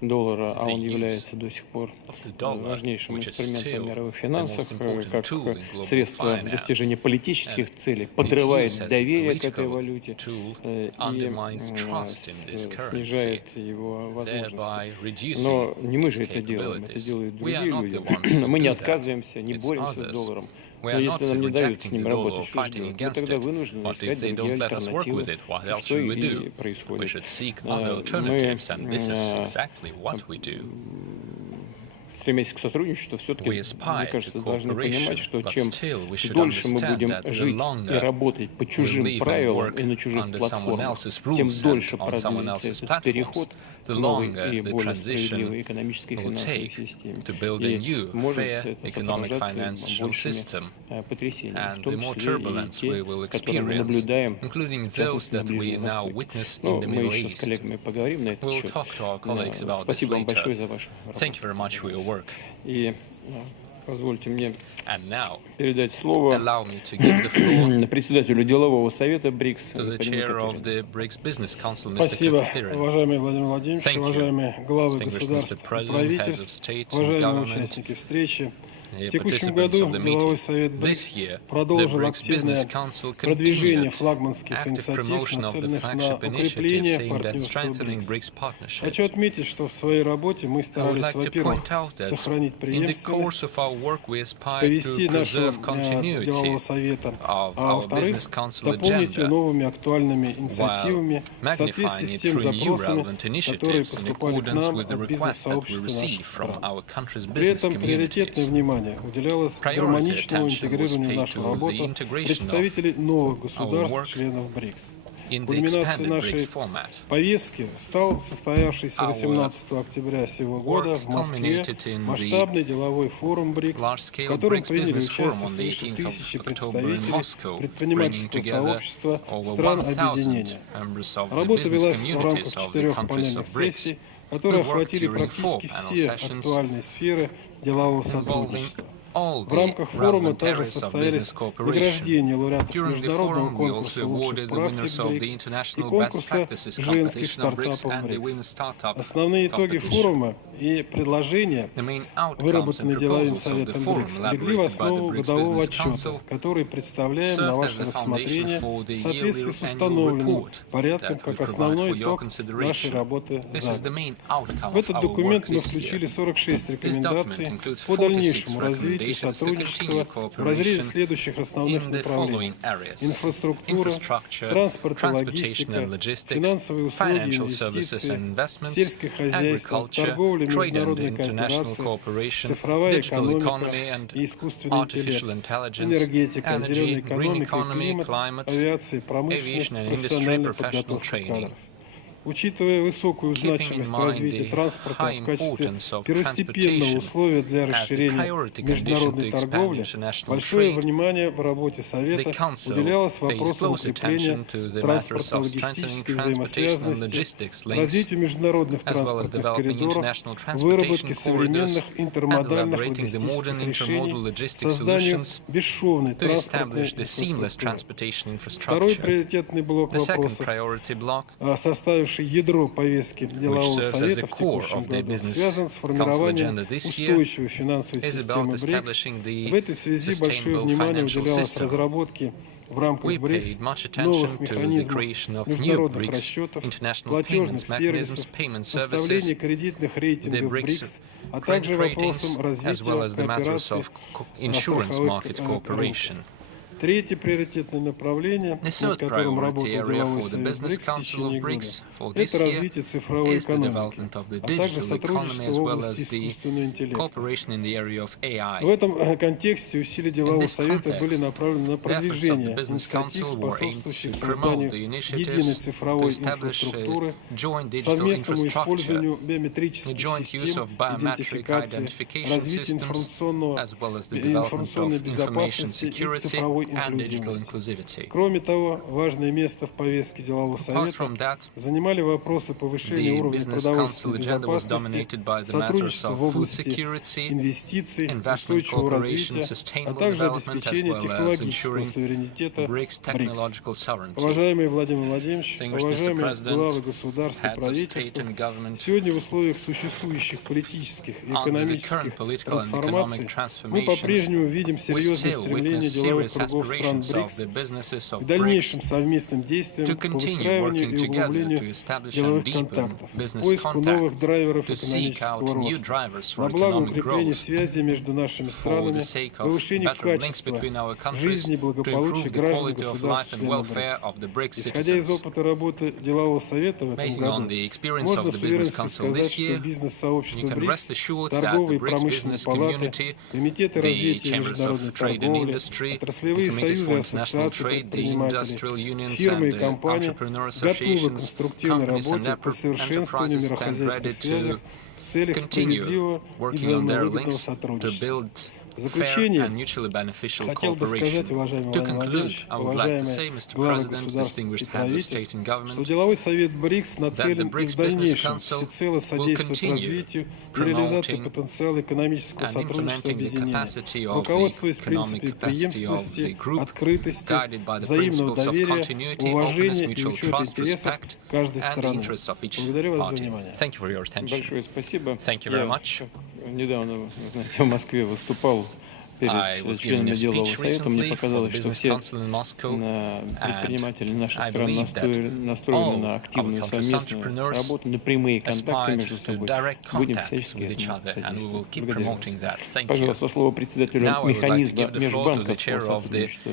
доллара, а он является до сих пор важнейшим инструментом в мировых финансах, как средство достижения политических целей, подрывает доверие к этой валюте и снижает его возможности. Но не мы же это делаем, это делают другие люди. Мы не отказываемся, не боремся с долларом. Но если нам не дают с ним работать, что же делать? Мы тогда вынуждены искать другие альтернативы, что и происходит. Стремясь к сотрудничеству, все-таки, мне кажется, должны понимать, что чем дольше мы будем жить и работать по чужим правилам и на чужих платформах, тем дольше продлится этот переход к новой и более справедливой экономической и финансовой системе. И может это сопровождаться большими потрясениями, в том числе и те, которые мы наблюдаем, в частности, на Ближнем Востоке. Но мы еще с коллегами поговорим на этот счет. Спасибо вам большое за вашу работу. И позвольте мне передать слово председателю делового совета БРИКС. Спасибо, уважаемый Владимир Владимирович, уважаемые главы государств и правительств, уважаемые участники встречи. В текущем году деловой совет БРИКС продолжил активное продвижение флагманских инициатив, нацеленных на укрепление партнерства БРИКС. Хочу отметить, что в своей работе мы старались, во-первых, сохранить преемственность, повести нашего делового совета, а во-вторых, дополнить ее новыми актуальными инициативами в соответствии с теми запросами, которые поступали к нам от бизнес-сообщества наших стран. При этом приоритетное внимание уделялось гармоничному интегрированию в нашу работу представителей новых государств, членов БРИКС. Кульминацией нашей повестки стал состоявшийся 18 октября сего года в Москве масштабный деловой форум БРИКС, в котором приняли участие свыше 1000 представителей предпринимательского сообщества стран объединения. Работа велась в рамках 4 панельных сессий, которые охватили практически все актуальные сферы делового сотрудничества. В рамках форума также состоялись награждения лауреатов международного конкурса лучших практик БРИКС и конкурса женских стартапов БРИКС. Основные итоги форума и предложения, выработанные деловым советом БРИКС, легли в основу годового отчета, который представляем на ваше рассмотрение в соответствии с установленным порядком как основной итог нашей работы за год. В этот документ мы включили 46 рекомендаций по дальнейшему развитию сотрудничества в разрезе следующих основных направлений: инфраструктура, транспорт и логистика, финансовые услуги и инвестиции, сельское хозяйство, торговля, международная кооперация, цифровая экономика и искусственный интеллект, энергетика, зеленая экономика и климат, авиация и промышленность, профессиональная подготовка кадров. Учитывая высокую значимость развития транспорта в качестве первостепенного условия для расширения международной торговли, большое внимание в работе Совета уделялось вопросам укрепления транспортно-логистической взаимосвязанности, развитию международных транспортных коридоров, выработке современных интермодальных логистических решений, созданию бесшовной транспортной инфраструктуры. Второй приоритетный блок вопросов, составивший ядро повестки делового совета в текущем году, связан с формированием устойчивой финансовой системы БРИКС. В этой связи большое внимание уделялось разработке в рамках БРИКС новых механизмов международных расчетов, платежных сервисов, составления кредитных рейтингов БРИКС, а также вопросам развития кооперации на страховых рынках. Третье приоритетное направление, над которым работал деловой совет БРИКС в течение года, это развитие цифровой экономики, а также сотрудничество в области искусственного интеллекта. В этом контексте усилия делового совета были направлены на продвижение инициатив, способствующих созданию единой цифровой инфраструктуры, совместному использованию биометрических систем идентификации, развитию информационной безопасности и цифровой инклюзивности. Кроме того, важное место в повестке делового совета занимали вопросы повышения уровня продовольственной безопасности, сотрудничества в области инвестиций, устойчивого развития, а также обеспечения технологического суверенитета БРИКС. Уважаемый Владимир Владимирович, уважаемые главы государств и правительств, сегодня в условиях существующих политических и экономических трансформаций мы по-прежнему видим серьезное стремление деловых кругов стран БРИКС к дальнейшим совместным действиям по выстраиванию и углублению деловых контактов, поиску новых драйверов экономического роста, на благо укрепления связи между нашими странами, повышению качества жизни и благополучия граждан государств-членов БРИКС. Исходя из опыта работы делового совета в этом году, можно с уверенностью сказать, что бизнес-сообщество БРИКС, торговые и промышленные палаты, комитеты развития международной торговли, отраслевые союзы и ассоциации предпринимателей, фирмы и компании готовы к конструктивной работе по совершенствованию мирохозяйственных связей в целях справедливого и взаимовыгодного сотрудничества. В заключение хотел бы сказать, уважаемый Владимир Владимирович, уважаемые главы государств и правительств, что деловой совет БРИКС нацелен и в дальнейшем всецело содействовать развитию и реализации потенциала экономического сотрудничества объединения, руководствуясь принципами преемственности, открытости, взаимного доверия, уважения и учета интересов каждой страны. Благодарю вас за внимание. Большое спасибо. Я недавно, знаете, в Москве выступал перед членами делового совета. Мне показалось, что все предприниматели нашей страны настроены на активную совместную работу, на прямые контакты между собой. Будем всячески этому содействовать. Пожалуйста, слово председателю механизма межбанковского сотрудничества.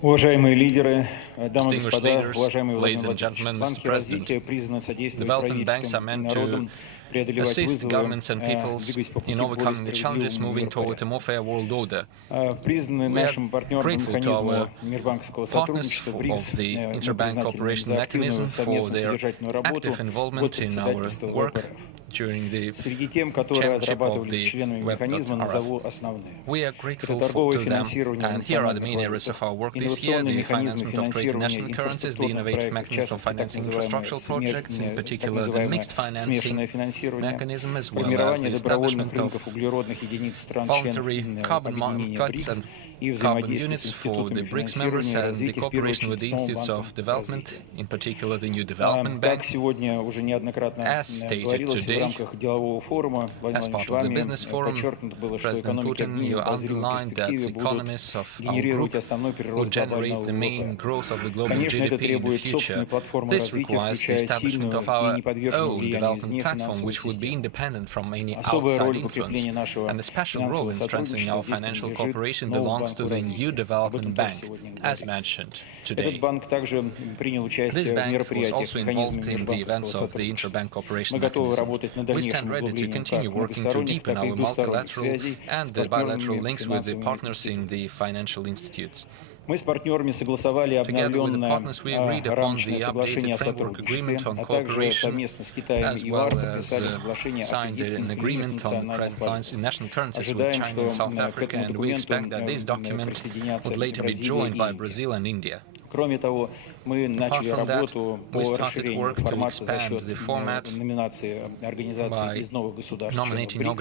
Уважаемые лидеры, дамы и господа, уважаемый Владимир Владимирович, банки развития призваны содействовать правительствам и народам преодолевать вызовы, двигаясь по пути более справедливому миру. Признанный нашим партнером механизму межбанковского сотрудничества БРИКС, мы признательны за активную совместную содержательную работу под председательства ВПРФ. Среди тем, которые отрабатывались членами механизма, назову основные. Это торговое финансирование национальных валют, инновационные механизмы финансирования инфраструктурных проектов, в частности, так называемое смешанное финансирование, формирование добровольных рынков углеродных единиц стран-членов объединения БРИКС и взаимодействие с институтами финансирования и развития, в первую очередь, с новым банком развития. Так, сегодня уже неоднократно говорилось в рамках делового форума, Владимир Владимирович, вами подчеркнуто было, что экономики объединения в обозримой перспективе будут генерировать основной прирост глобального ВВП. Конечно, это требует собственной платформы развития, включая сильную и не подверженную влиянию извне финансовую систему. Особая роль в укреплении нашего финансового сотрудничества здесь принадлежит новому банку развития. Об этом тоже сегодня говорилось. Этот банк также принял участие в мероприятиях механизма межбанковского сотрудничества. Мы готовы работать над дальнейшим углублением как многосторонних, так и двусторонних связей с партнерами финансовыми институтами. Мы с партнерами согласовали обновленное рамочное соглашение о сотрудничестве, а также совместно с Китаем и ЮАР подписали соглашение о кредитных линиях национальных валют. Ожидаем, что к этому документу присоединятся Бразилия и Индия. Кроме того, мы начали работу по расширению формата за счет номинации организаций из новых государств BRICS. К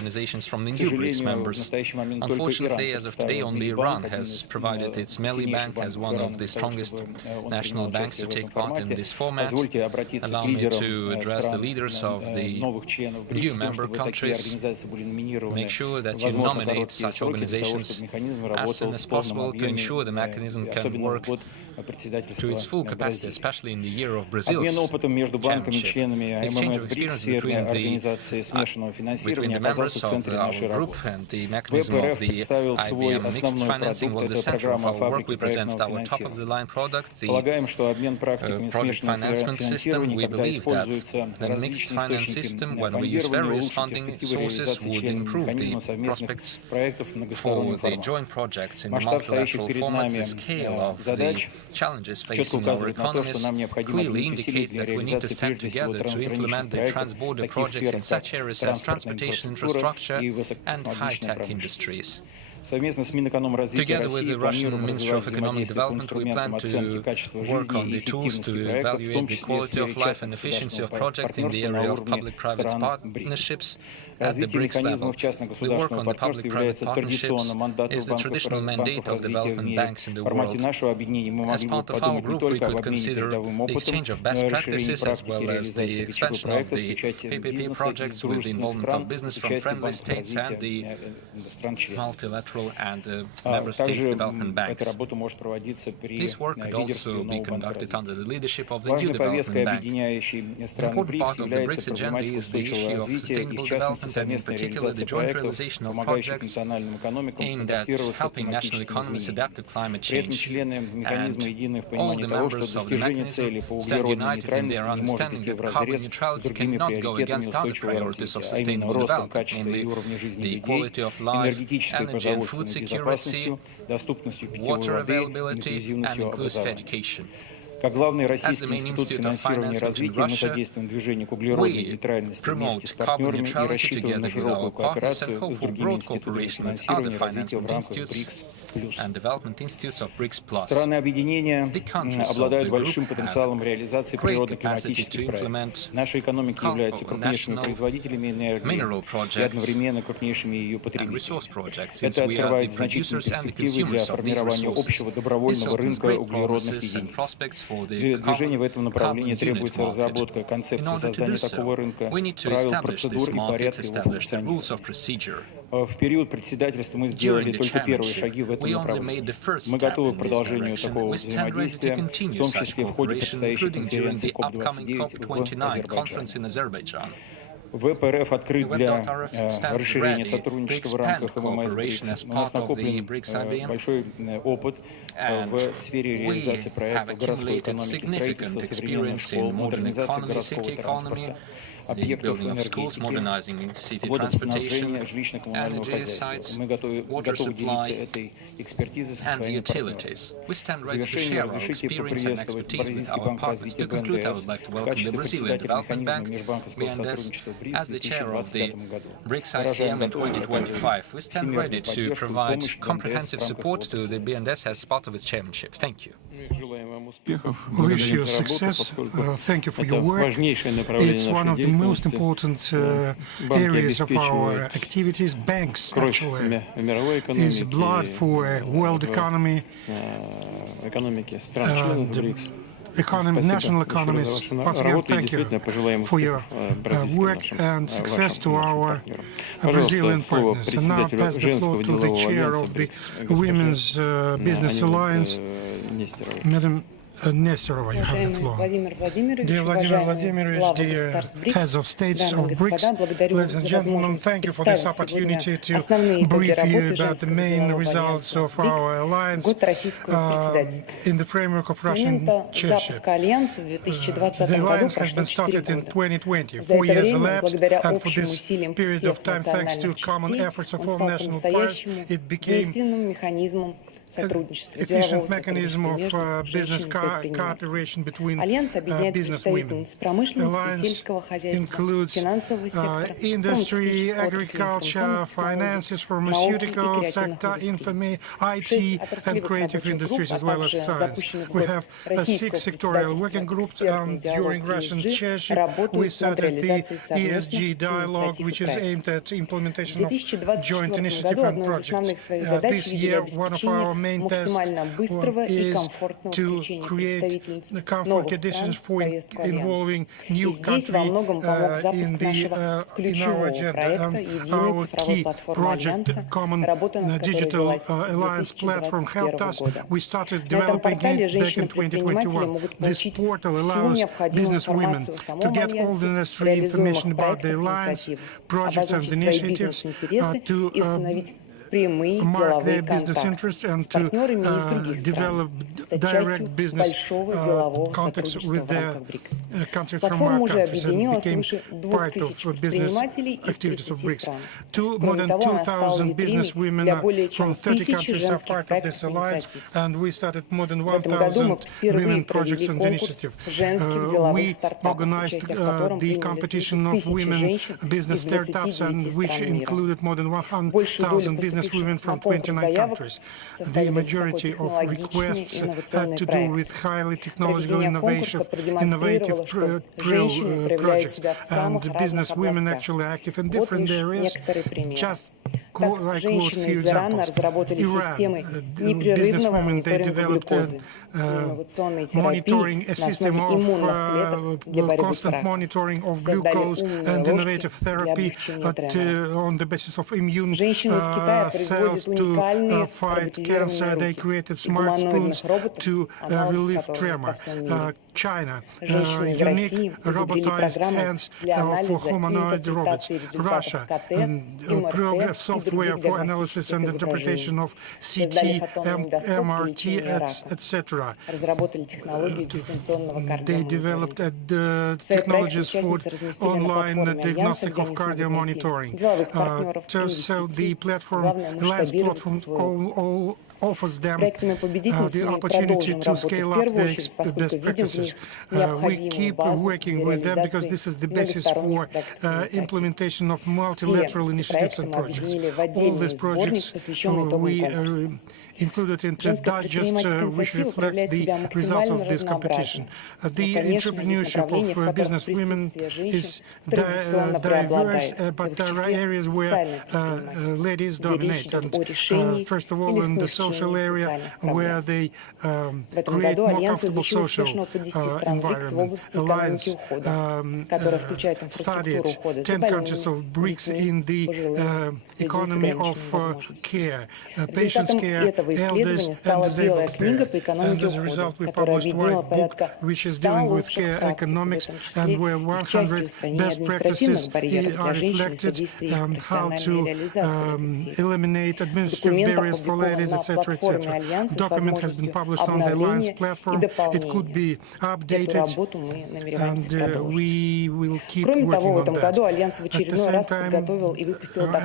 сожалению, в настоящий момент только Иран представил Мелибанк, один из сильнейших банков в новом формате. Позвольте обратиться к лидерам стран новых членов BRICS с тем, чтобы такие организации были номинированы в возможно короткие сроки для того, чтобы механизм работал в полном объеме, особенно в год председательства Бразилии. Обмен опытом между банками и членами ММС BRICS в сфере организации смешанного финансирования оказался в центре нашей работы. ВПРФ представил свой основной продукт, это программа фабрики проектного финансирования. Полагаем, что обмен практиками смешанного финансирования, когда используются различные источники фондирования, улучшит перспективы реализации членами механизма совместных проектов в многостороннем формате. Масштаб стоящих перед нами задач четко указывает на то, что нам необходимо объединить усилия для реализации прежде всего трансграничных проектов в таких сферах, как транспортная инфраструктура и высокотехнологичная промышленность. Совместно с Минэкономразвития России планируем развивать взаимодействие по инструментам оценки качества жизни и эффективности проектов, в том числе в сфере частно-государственного партнерства на уровне стран BRICS. Развитие механизмов частно-государственного партнерства является традиционным мандатом банков развития в мире. В формате нашего объединения мы могли бы подумать не только об обмене передовым опытом, но и о расширении практики реализации ключевых проектов с участием бизнеса из дружественных стран, с участием банков развития стран-членов. Также эта работа может проводиться при лидерстве нового банка развития. Важной повесткой, объединяющей страны BRICS, является проблематика устойчивого развития и, в частности, совместная реализация проектов, помогающих национальным экономикам адаптироваться к климатическим изменениям. При этом члены механизма едины в понимании того, что достижение цели по углеродной нейтральности не может идти вразрез с другими приоритетами устойчивого развития, а именно ростом качества и уровня жизни людей, энергетической продовольственной безопасностью, доступностью питьевой воды, инклюзивностью образования. Как главный российский институт финансирования и развития мы содействуем движению к углеродной нейтральности вместе с партнерами и рассчитываем на широкую кооперацию с другими институтами финансирования и развития в рамках BRICS+. Страны объединения обладают большим потенциалом реализации природно-климатических проектов. Наши экономики являются крупнейшими производителями энергии и одновременно крупнейшими ее потребителями. Это открывает значительные перспективы для формирования общего добровольного рынка углеродных единиц. Движение в этом направлении требуется разработка концепции создания такого рынка, правил, процедур и порядка его функционирования. В период председательства мы сделали только первые шаги в этом направлении. Мы готовы к продолжению такого взаимодействия, в том числе в ходе предстоящей конференции КОП-29 в Азербайджане. ВПРФ открыт для расширения сотрудничества в рамках ММС BRICS. У нас накоплен большой опыт в сфере реализации проектов городской экономики, строительства современных школ, модернизации городского транспорта, объектов энергетики, водоснабжения, жилищно-коммунального хозяйства. Мы готовы делиться этой экспертизой со своими партнерами. В завершение разрешите поприветствовать Бразильский банк развития БНДС в качестве председателя механизма межбанковского сотрудничества в BRICS в 2025 году. Выражаем готовность оказывать всемирную поддержку и помощь БНДС в рамках общества. We wish you success. Thank you for your work. It's one of the most important areas of our activities. Banks actually is blood for world economy, national economies. Once again, thank you for your work and success to our Brazilian partners. And now pass the floor to the chair of the Women's Business Alliance, Madam Nesterova, you have the floor. Dear Vladimir Vladimirovich, dear heads of states of BRICS, ladies and gentlemen, thank you for this opportunity to brief you about the main results of our alliance in the framework of Russian chairship. The alliance has been started in 2020. 4 years elapsed, and for this period of time, thanks to common efforts of all national powers, it became efficient mechanism of business cooperation between businesswomen. Alliance includes industry, agriculture, finances, pharmaceutical sector, infamy, IT, and creative industries, as well as science. We have 6 sectorial working groups. During Russian chairship, we started the ESG dialogue, which is aimed at implementation of joint initiative and projects. This year, one of our main tasks is to create comfort conditions for involving new country in our agenda. And our key project, Common Digital Alliance Platform, helped us. We started developing it back in 2021. This portal allows business women to get all the necessary information about the alliance, projects and initiatives, to mark their business interests and to develop direct business contacts with their countries from our countries, and became part of business activities of BRICS. More than 2,000 business women from 30 countries are part of this alliance, and we started more than 1,000 women projects and initiatives. We organized the competition of women business startups, and which included more than 100,000 business women from 29 countries. The majority of requests had to do with highly technological innovative projects, and business women actually active in different areas. Just I quote a few examples. Iran, businesswomen, they developed a system of constant monitoring of glucose and innovative therapy on the basis of immune cells to fight cancer. They created smart spoons to relieve tremor. China, unique robotized hands for humanoid robots. Russia, progress software for analysis and interpretation of CT, MRT, etc. They developed technologies for online diagnostic of cardio monitoring. So the Alliance platform offers them the opportunity to scale up their best practices. We keep working with them because this is the basis for implementation of multilateral initiatives and projects. All these projects we included into digest, which reflects the results of this competition. The entrepreneurship of business women is diverse, but there are areas where ladies dominate. And first of all, in the social area, where they create more comfortable social environment. Alliance studied 10 countries of BRICS in the economy of care, patients' care, elders, and disabled care. And as a result, we published a white book which is dealing with care economics, and where 100 best practices are reflected, how to eliminate administrative barriers for ladies, etc., etc. The document has been published on the Alliance platform. It could be updated, and we will keep working on that. At the same time,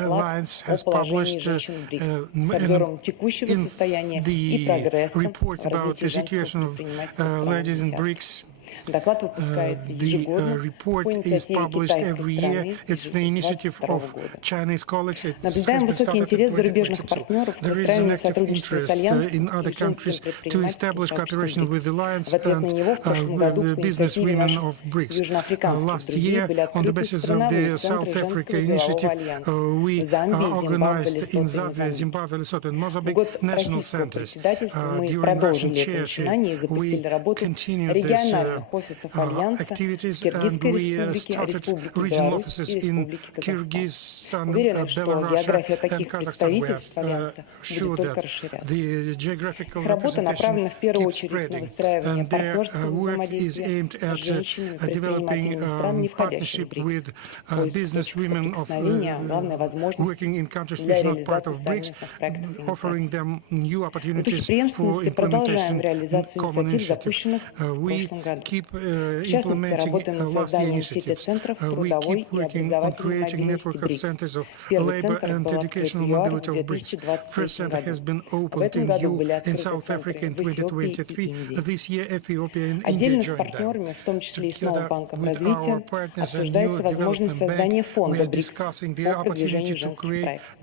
Alliance has published the report about the situation of ladies in BRICS. The report is published every year. It's the initiative of Chinese colleagues. It has been started in 2022. There is an active interest in other countries to establish cooperation with the Alliance and business women of BRICS. Last year, on the basis of the South Africa initiative, we organized in Zambia, Zimbabwe, Lesotho, and Mozambique national centers. During Russian chairship, we continued this activities, and we started regional offices in Kyrgyzstan, Belarus, and Kazakhstan. We have showed that the geographical representation keeps spreading, and their work is aimed at developing partnership with business women of working in countries which are not part of BRICS, offering them new opportunities for implementation of common initiatives. We В частности, работаем над созданием сети центров трудовой и образовательной мобильности БРИКС. Первый центр был открыт в ЮАР в 2023 году. В этом году были открыты центры в Эфиопии и Индии. Отдельно с партнерами, в том числе и с новым банком развития, обсуждается возможность создания фонда БРИКС по продвижению женских проектов.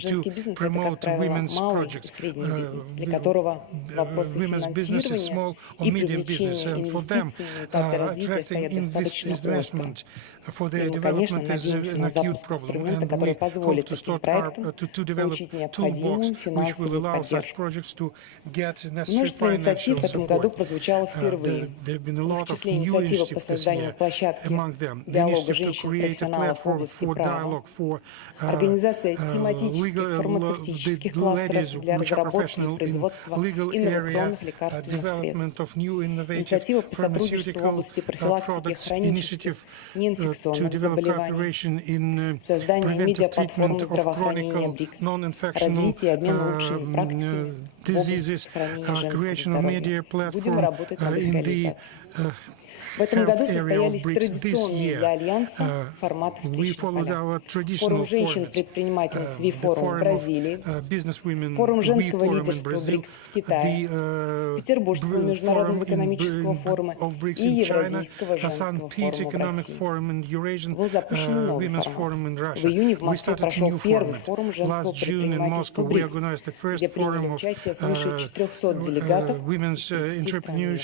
Женский бизнес — это, как правило, малый и средний бизнес, для которого вопросы финансирования и привлечения инвестиций на этапе развития стоят достаточно остро. И мы, конечно, надеемся на запуск инструмента, который позволит таким проектам получить необходимую финансовую поддержку. Множество инициатив в этом году прозвучало впервые. В числе инициатив по созданию площадки диалога женщин-профессионалов в области права, организация тематических фармацевтических кластеров для разработки и производства инновационных лекарственных средств, инициатива по сотрудничеству в области профилактики хронических неинфекционных заболеваний, создание медиаплатформы здравоохранения БРИКС, развитие и обмен лучшими практиками в области сохранения женского здоровья. Будем работать над их реализацией. В этом году состоялись традиционные для Альянса форматы встречных полях. Форум женщин-предпринимательниц ВИ-форум в Бразилии, форум женского лидерства БРИКС в Китае, Петербургского международного экономического форума и Евразийского женского форума в России. Был запущен новый формат. В июне в Москве прошел первый форум женского предпринимательства БРИКС, где приняли участие свыше 400 делегатов из 30 стран.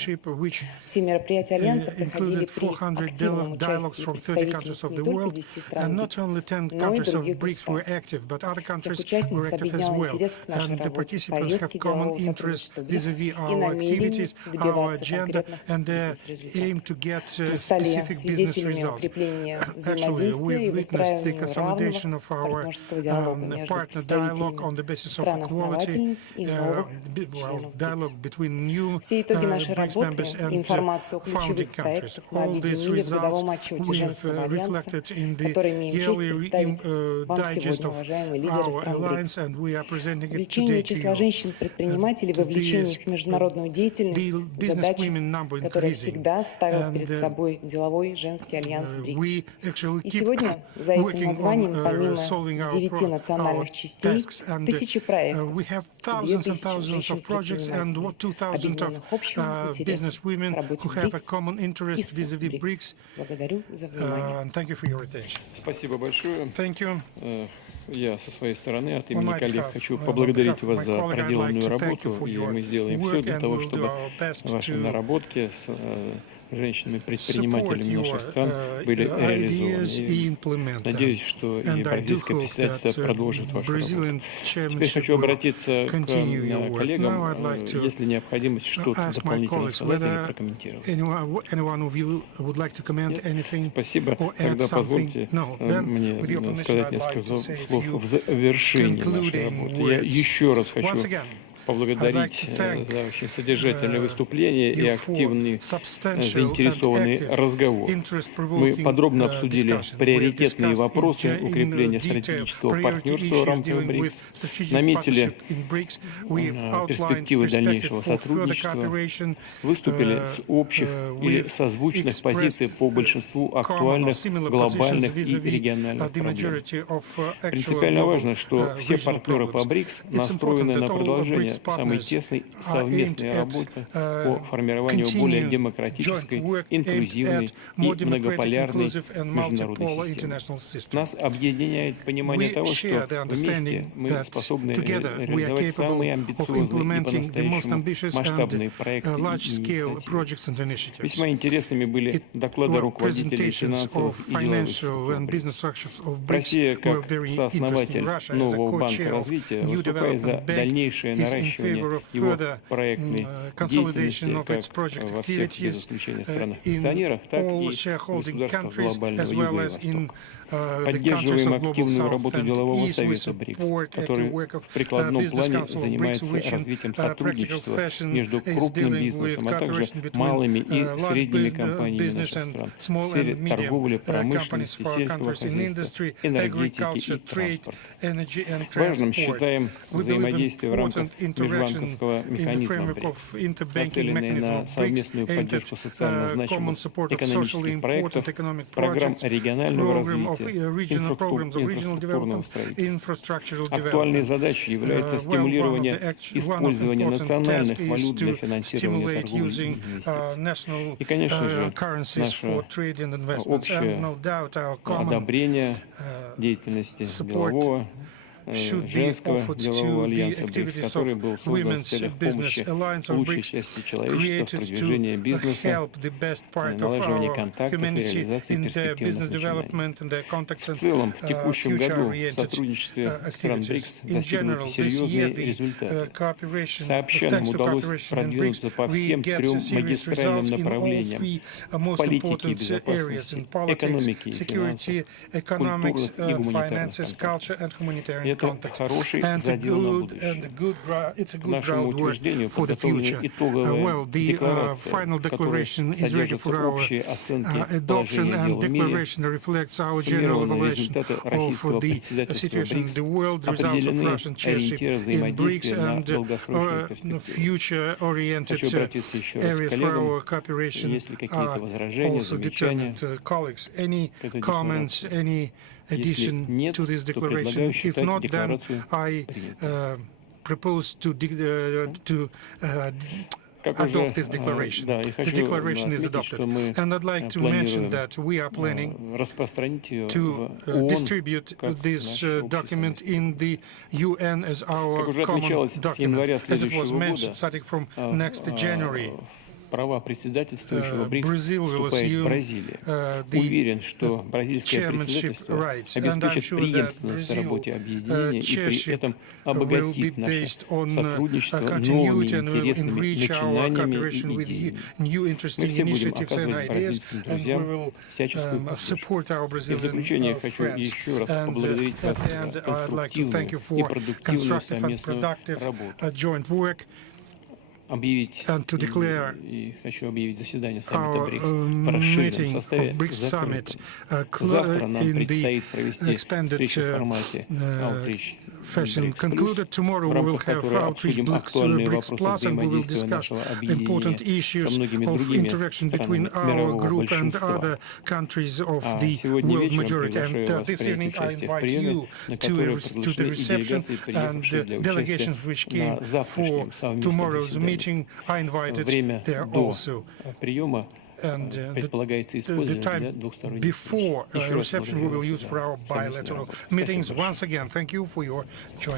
Все мероприятия Альянса проходили при активном участии представительниц не только 10 стран БРИКС, но и других государств. Всех участниц объединял интерес к нашей работе, повестке делового сотрудничества БРИКС и намерение добиваться конкретных бизнес-результатов. Мы стали свидетелями укрепления взаимодействия и выстраивания равного партнерского диалога между представителями стран-основательниц и новых членов БРИКС. Все итоги нашей работы и информацию о ключевых проектах мы объединили в годовом отчете Женского альянса, который имеем честь представить вам сегодня, уважаемые лидеры стран БРИКС. Увеличение числа женщин-предпринимателей, вовлечение их в международную деятельность – задача, которая всегда ставил перед собой деловой женский альянс БРИКС. И сегодня за этим названием, помимо 9 национальных частей, тысячи проектов, 2000 женщин-предпринимателей, объединенных общим интересом к работе БРИКС. Благодарю за внимание. Спасибо большое. Я со своей стороны от имени коллег хочу поблагодарить вас за проделанную работу, и мы сделаем все для того, чтобы ваши наработки с женщинами-предпринимателями наших стран были реализованы. Надеюсь, что и бразильское председательство продолжит вашу работу. Теперь хочу обратиться к коллегам, если необходимость что-то дополнительно сказать или прокомментировать. Спасибо. Тогда позвольте мне сказать несколько слов в завершении нашей работы. Я еще раз хочу поблагодарить за очень содержательное выступление и активный заинтересованный разговор. Мы подробно обсудили приоритетные вопросы укрепления стратегического партнерства в рамках БРИКС, наметили перспективы дальнейшего сотрудничества, выступили с общих или созвучных позиций по большинству актуальных глобальных и региональных проблем. Принципиально важно, что все партнеры по БРИКС настроены на продолжение самой тесной совместной работы по формированию более демократической, инклюзивной и многополярной международной системы. Нас объединяет понимание того, что вместе мы способны реализовать самые амбициозные и по-настоящему масштабные проекты и инициативы. Весьма интересными были доклады руководителей финансовых и деловых структур. Россия, как сооснователь нового банка развития, выступает за дальнейшее наращивание его проектной деятельности как во всех, без исключения, странах-акционерах, так и государствах глобального Юга и Востока. Поддерживаем активную работу делового совета БРИКС, который в прикладном плане занимается развитием сотрудничества между крупным бизнесом, а также малыми и средними компаниями наших стран в сфере торговли, промышленности, сельского хозяйства, энергетики и транспорта. Важным считаем взаимодействие в рамках interaction in the framework of interbanking mechanism of BRICS aimed at common support of socially important economic projects, program of regional programs of regional development, infrastructural Актуальной development. задачей является стимулирование использования национальных валют для финансирования торговли и, конечно же, наше общее одобрение деятельности делового женского делового альянса БРИКС, который был создан в целях помощи лучшей части человечества в продвижении бизнеса, налаживании контактов и реализации перспективных начинаний. В целом, в текущем году в сотрудничестве стран БРИКС достигнуты серьезные результаты. Сообща нам удалось продвинуться по всем трем магистральным направлениям в политике и безопасности, экономике и финансах, культурных и гуманитарных это хороший задел на будущее. К нашему утверждению подготовлены итоговая декларация, которая содержит общие оценки положения дел в мире, суммированные результаты российского председательства БРИКС, определены ориентиры взаимодействия на долгосрочную перспективу. Хочу обратиться еще раз к коллегам, есть ли какие-то возражения, замечания к этой декларации. Addition to this declaration. If not, then I propose to adopt this declaration. The declaration is adopted. And I'd like to mention that we are planning to distribute this document in the UN as our common document, as it was mentioned, starting from next January. Права председательствующего БРИКС вступает Бразилия. Уверен, что бразильское председательство обеспечит преемственность в работе объединения и при этом обогатит наше сотрудничество новыми интересными начинаниями и идеями. Мы все будем оказывать бразильским друзьям всяческую поддержку. И в заключение хочу еще раз поблагодарить вас за конструктивную и продуктивную совместную работу. Объявить и хочу объявить заседание саммита БРИКС в расширенном составе закрытым. Завтра нам предстоит провести встречу в формате Outreach Fashion concluded. Tomorrow we will have outreach BRICS Plus, and we will discuss important issues of interaction between our group and other countries of the world majority. And this evening I invite you to the reception, and delegations which came for tomorrow's meeting are invited there also. And the time before reception we will use for our bilateral meetings. Once again, thank you for your joining.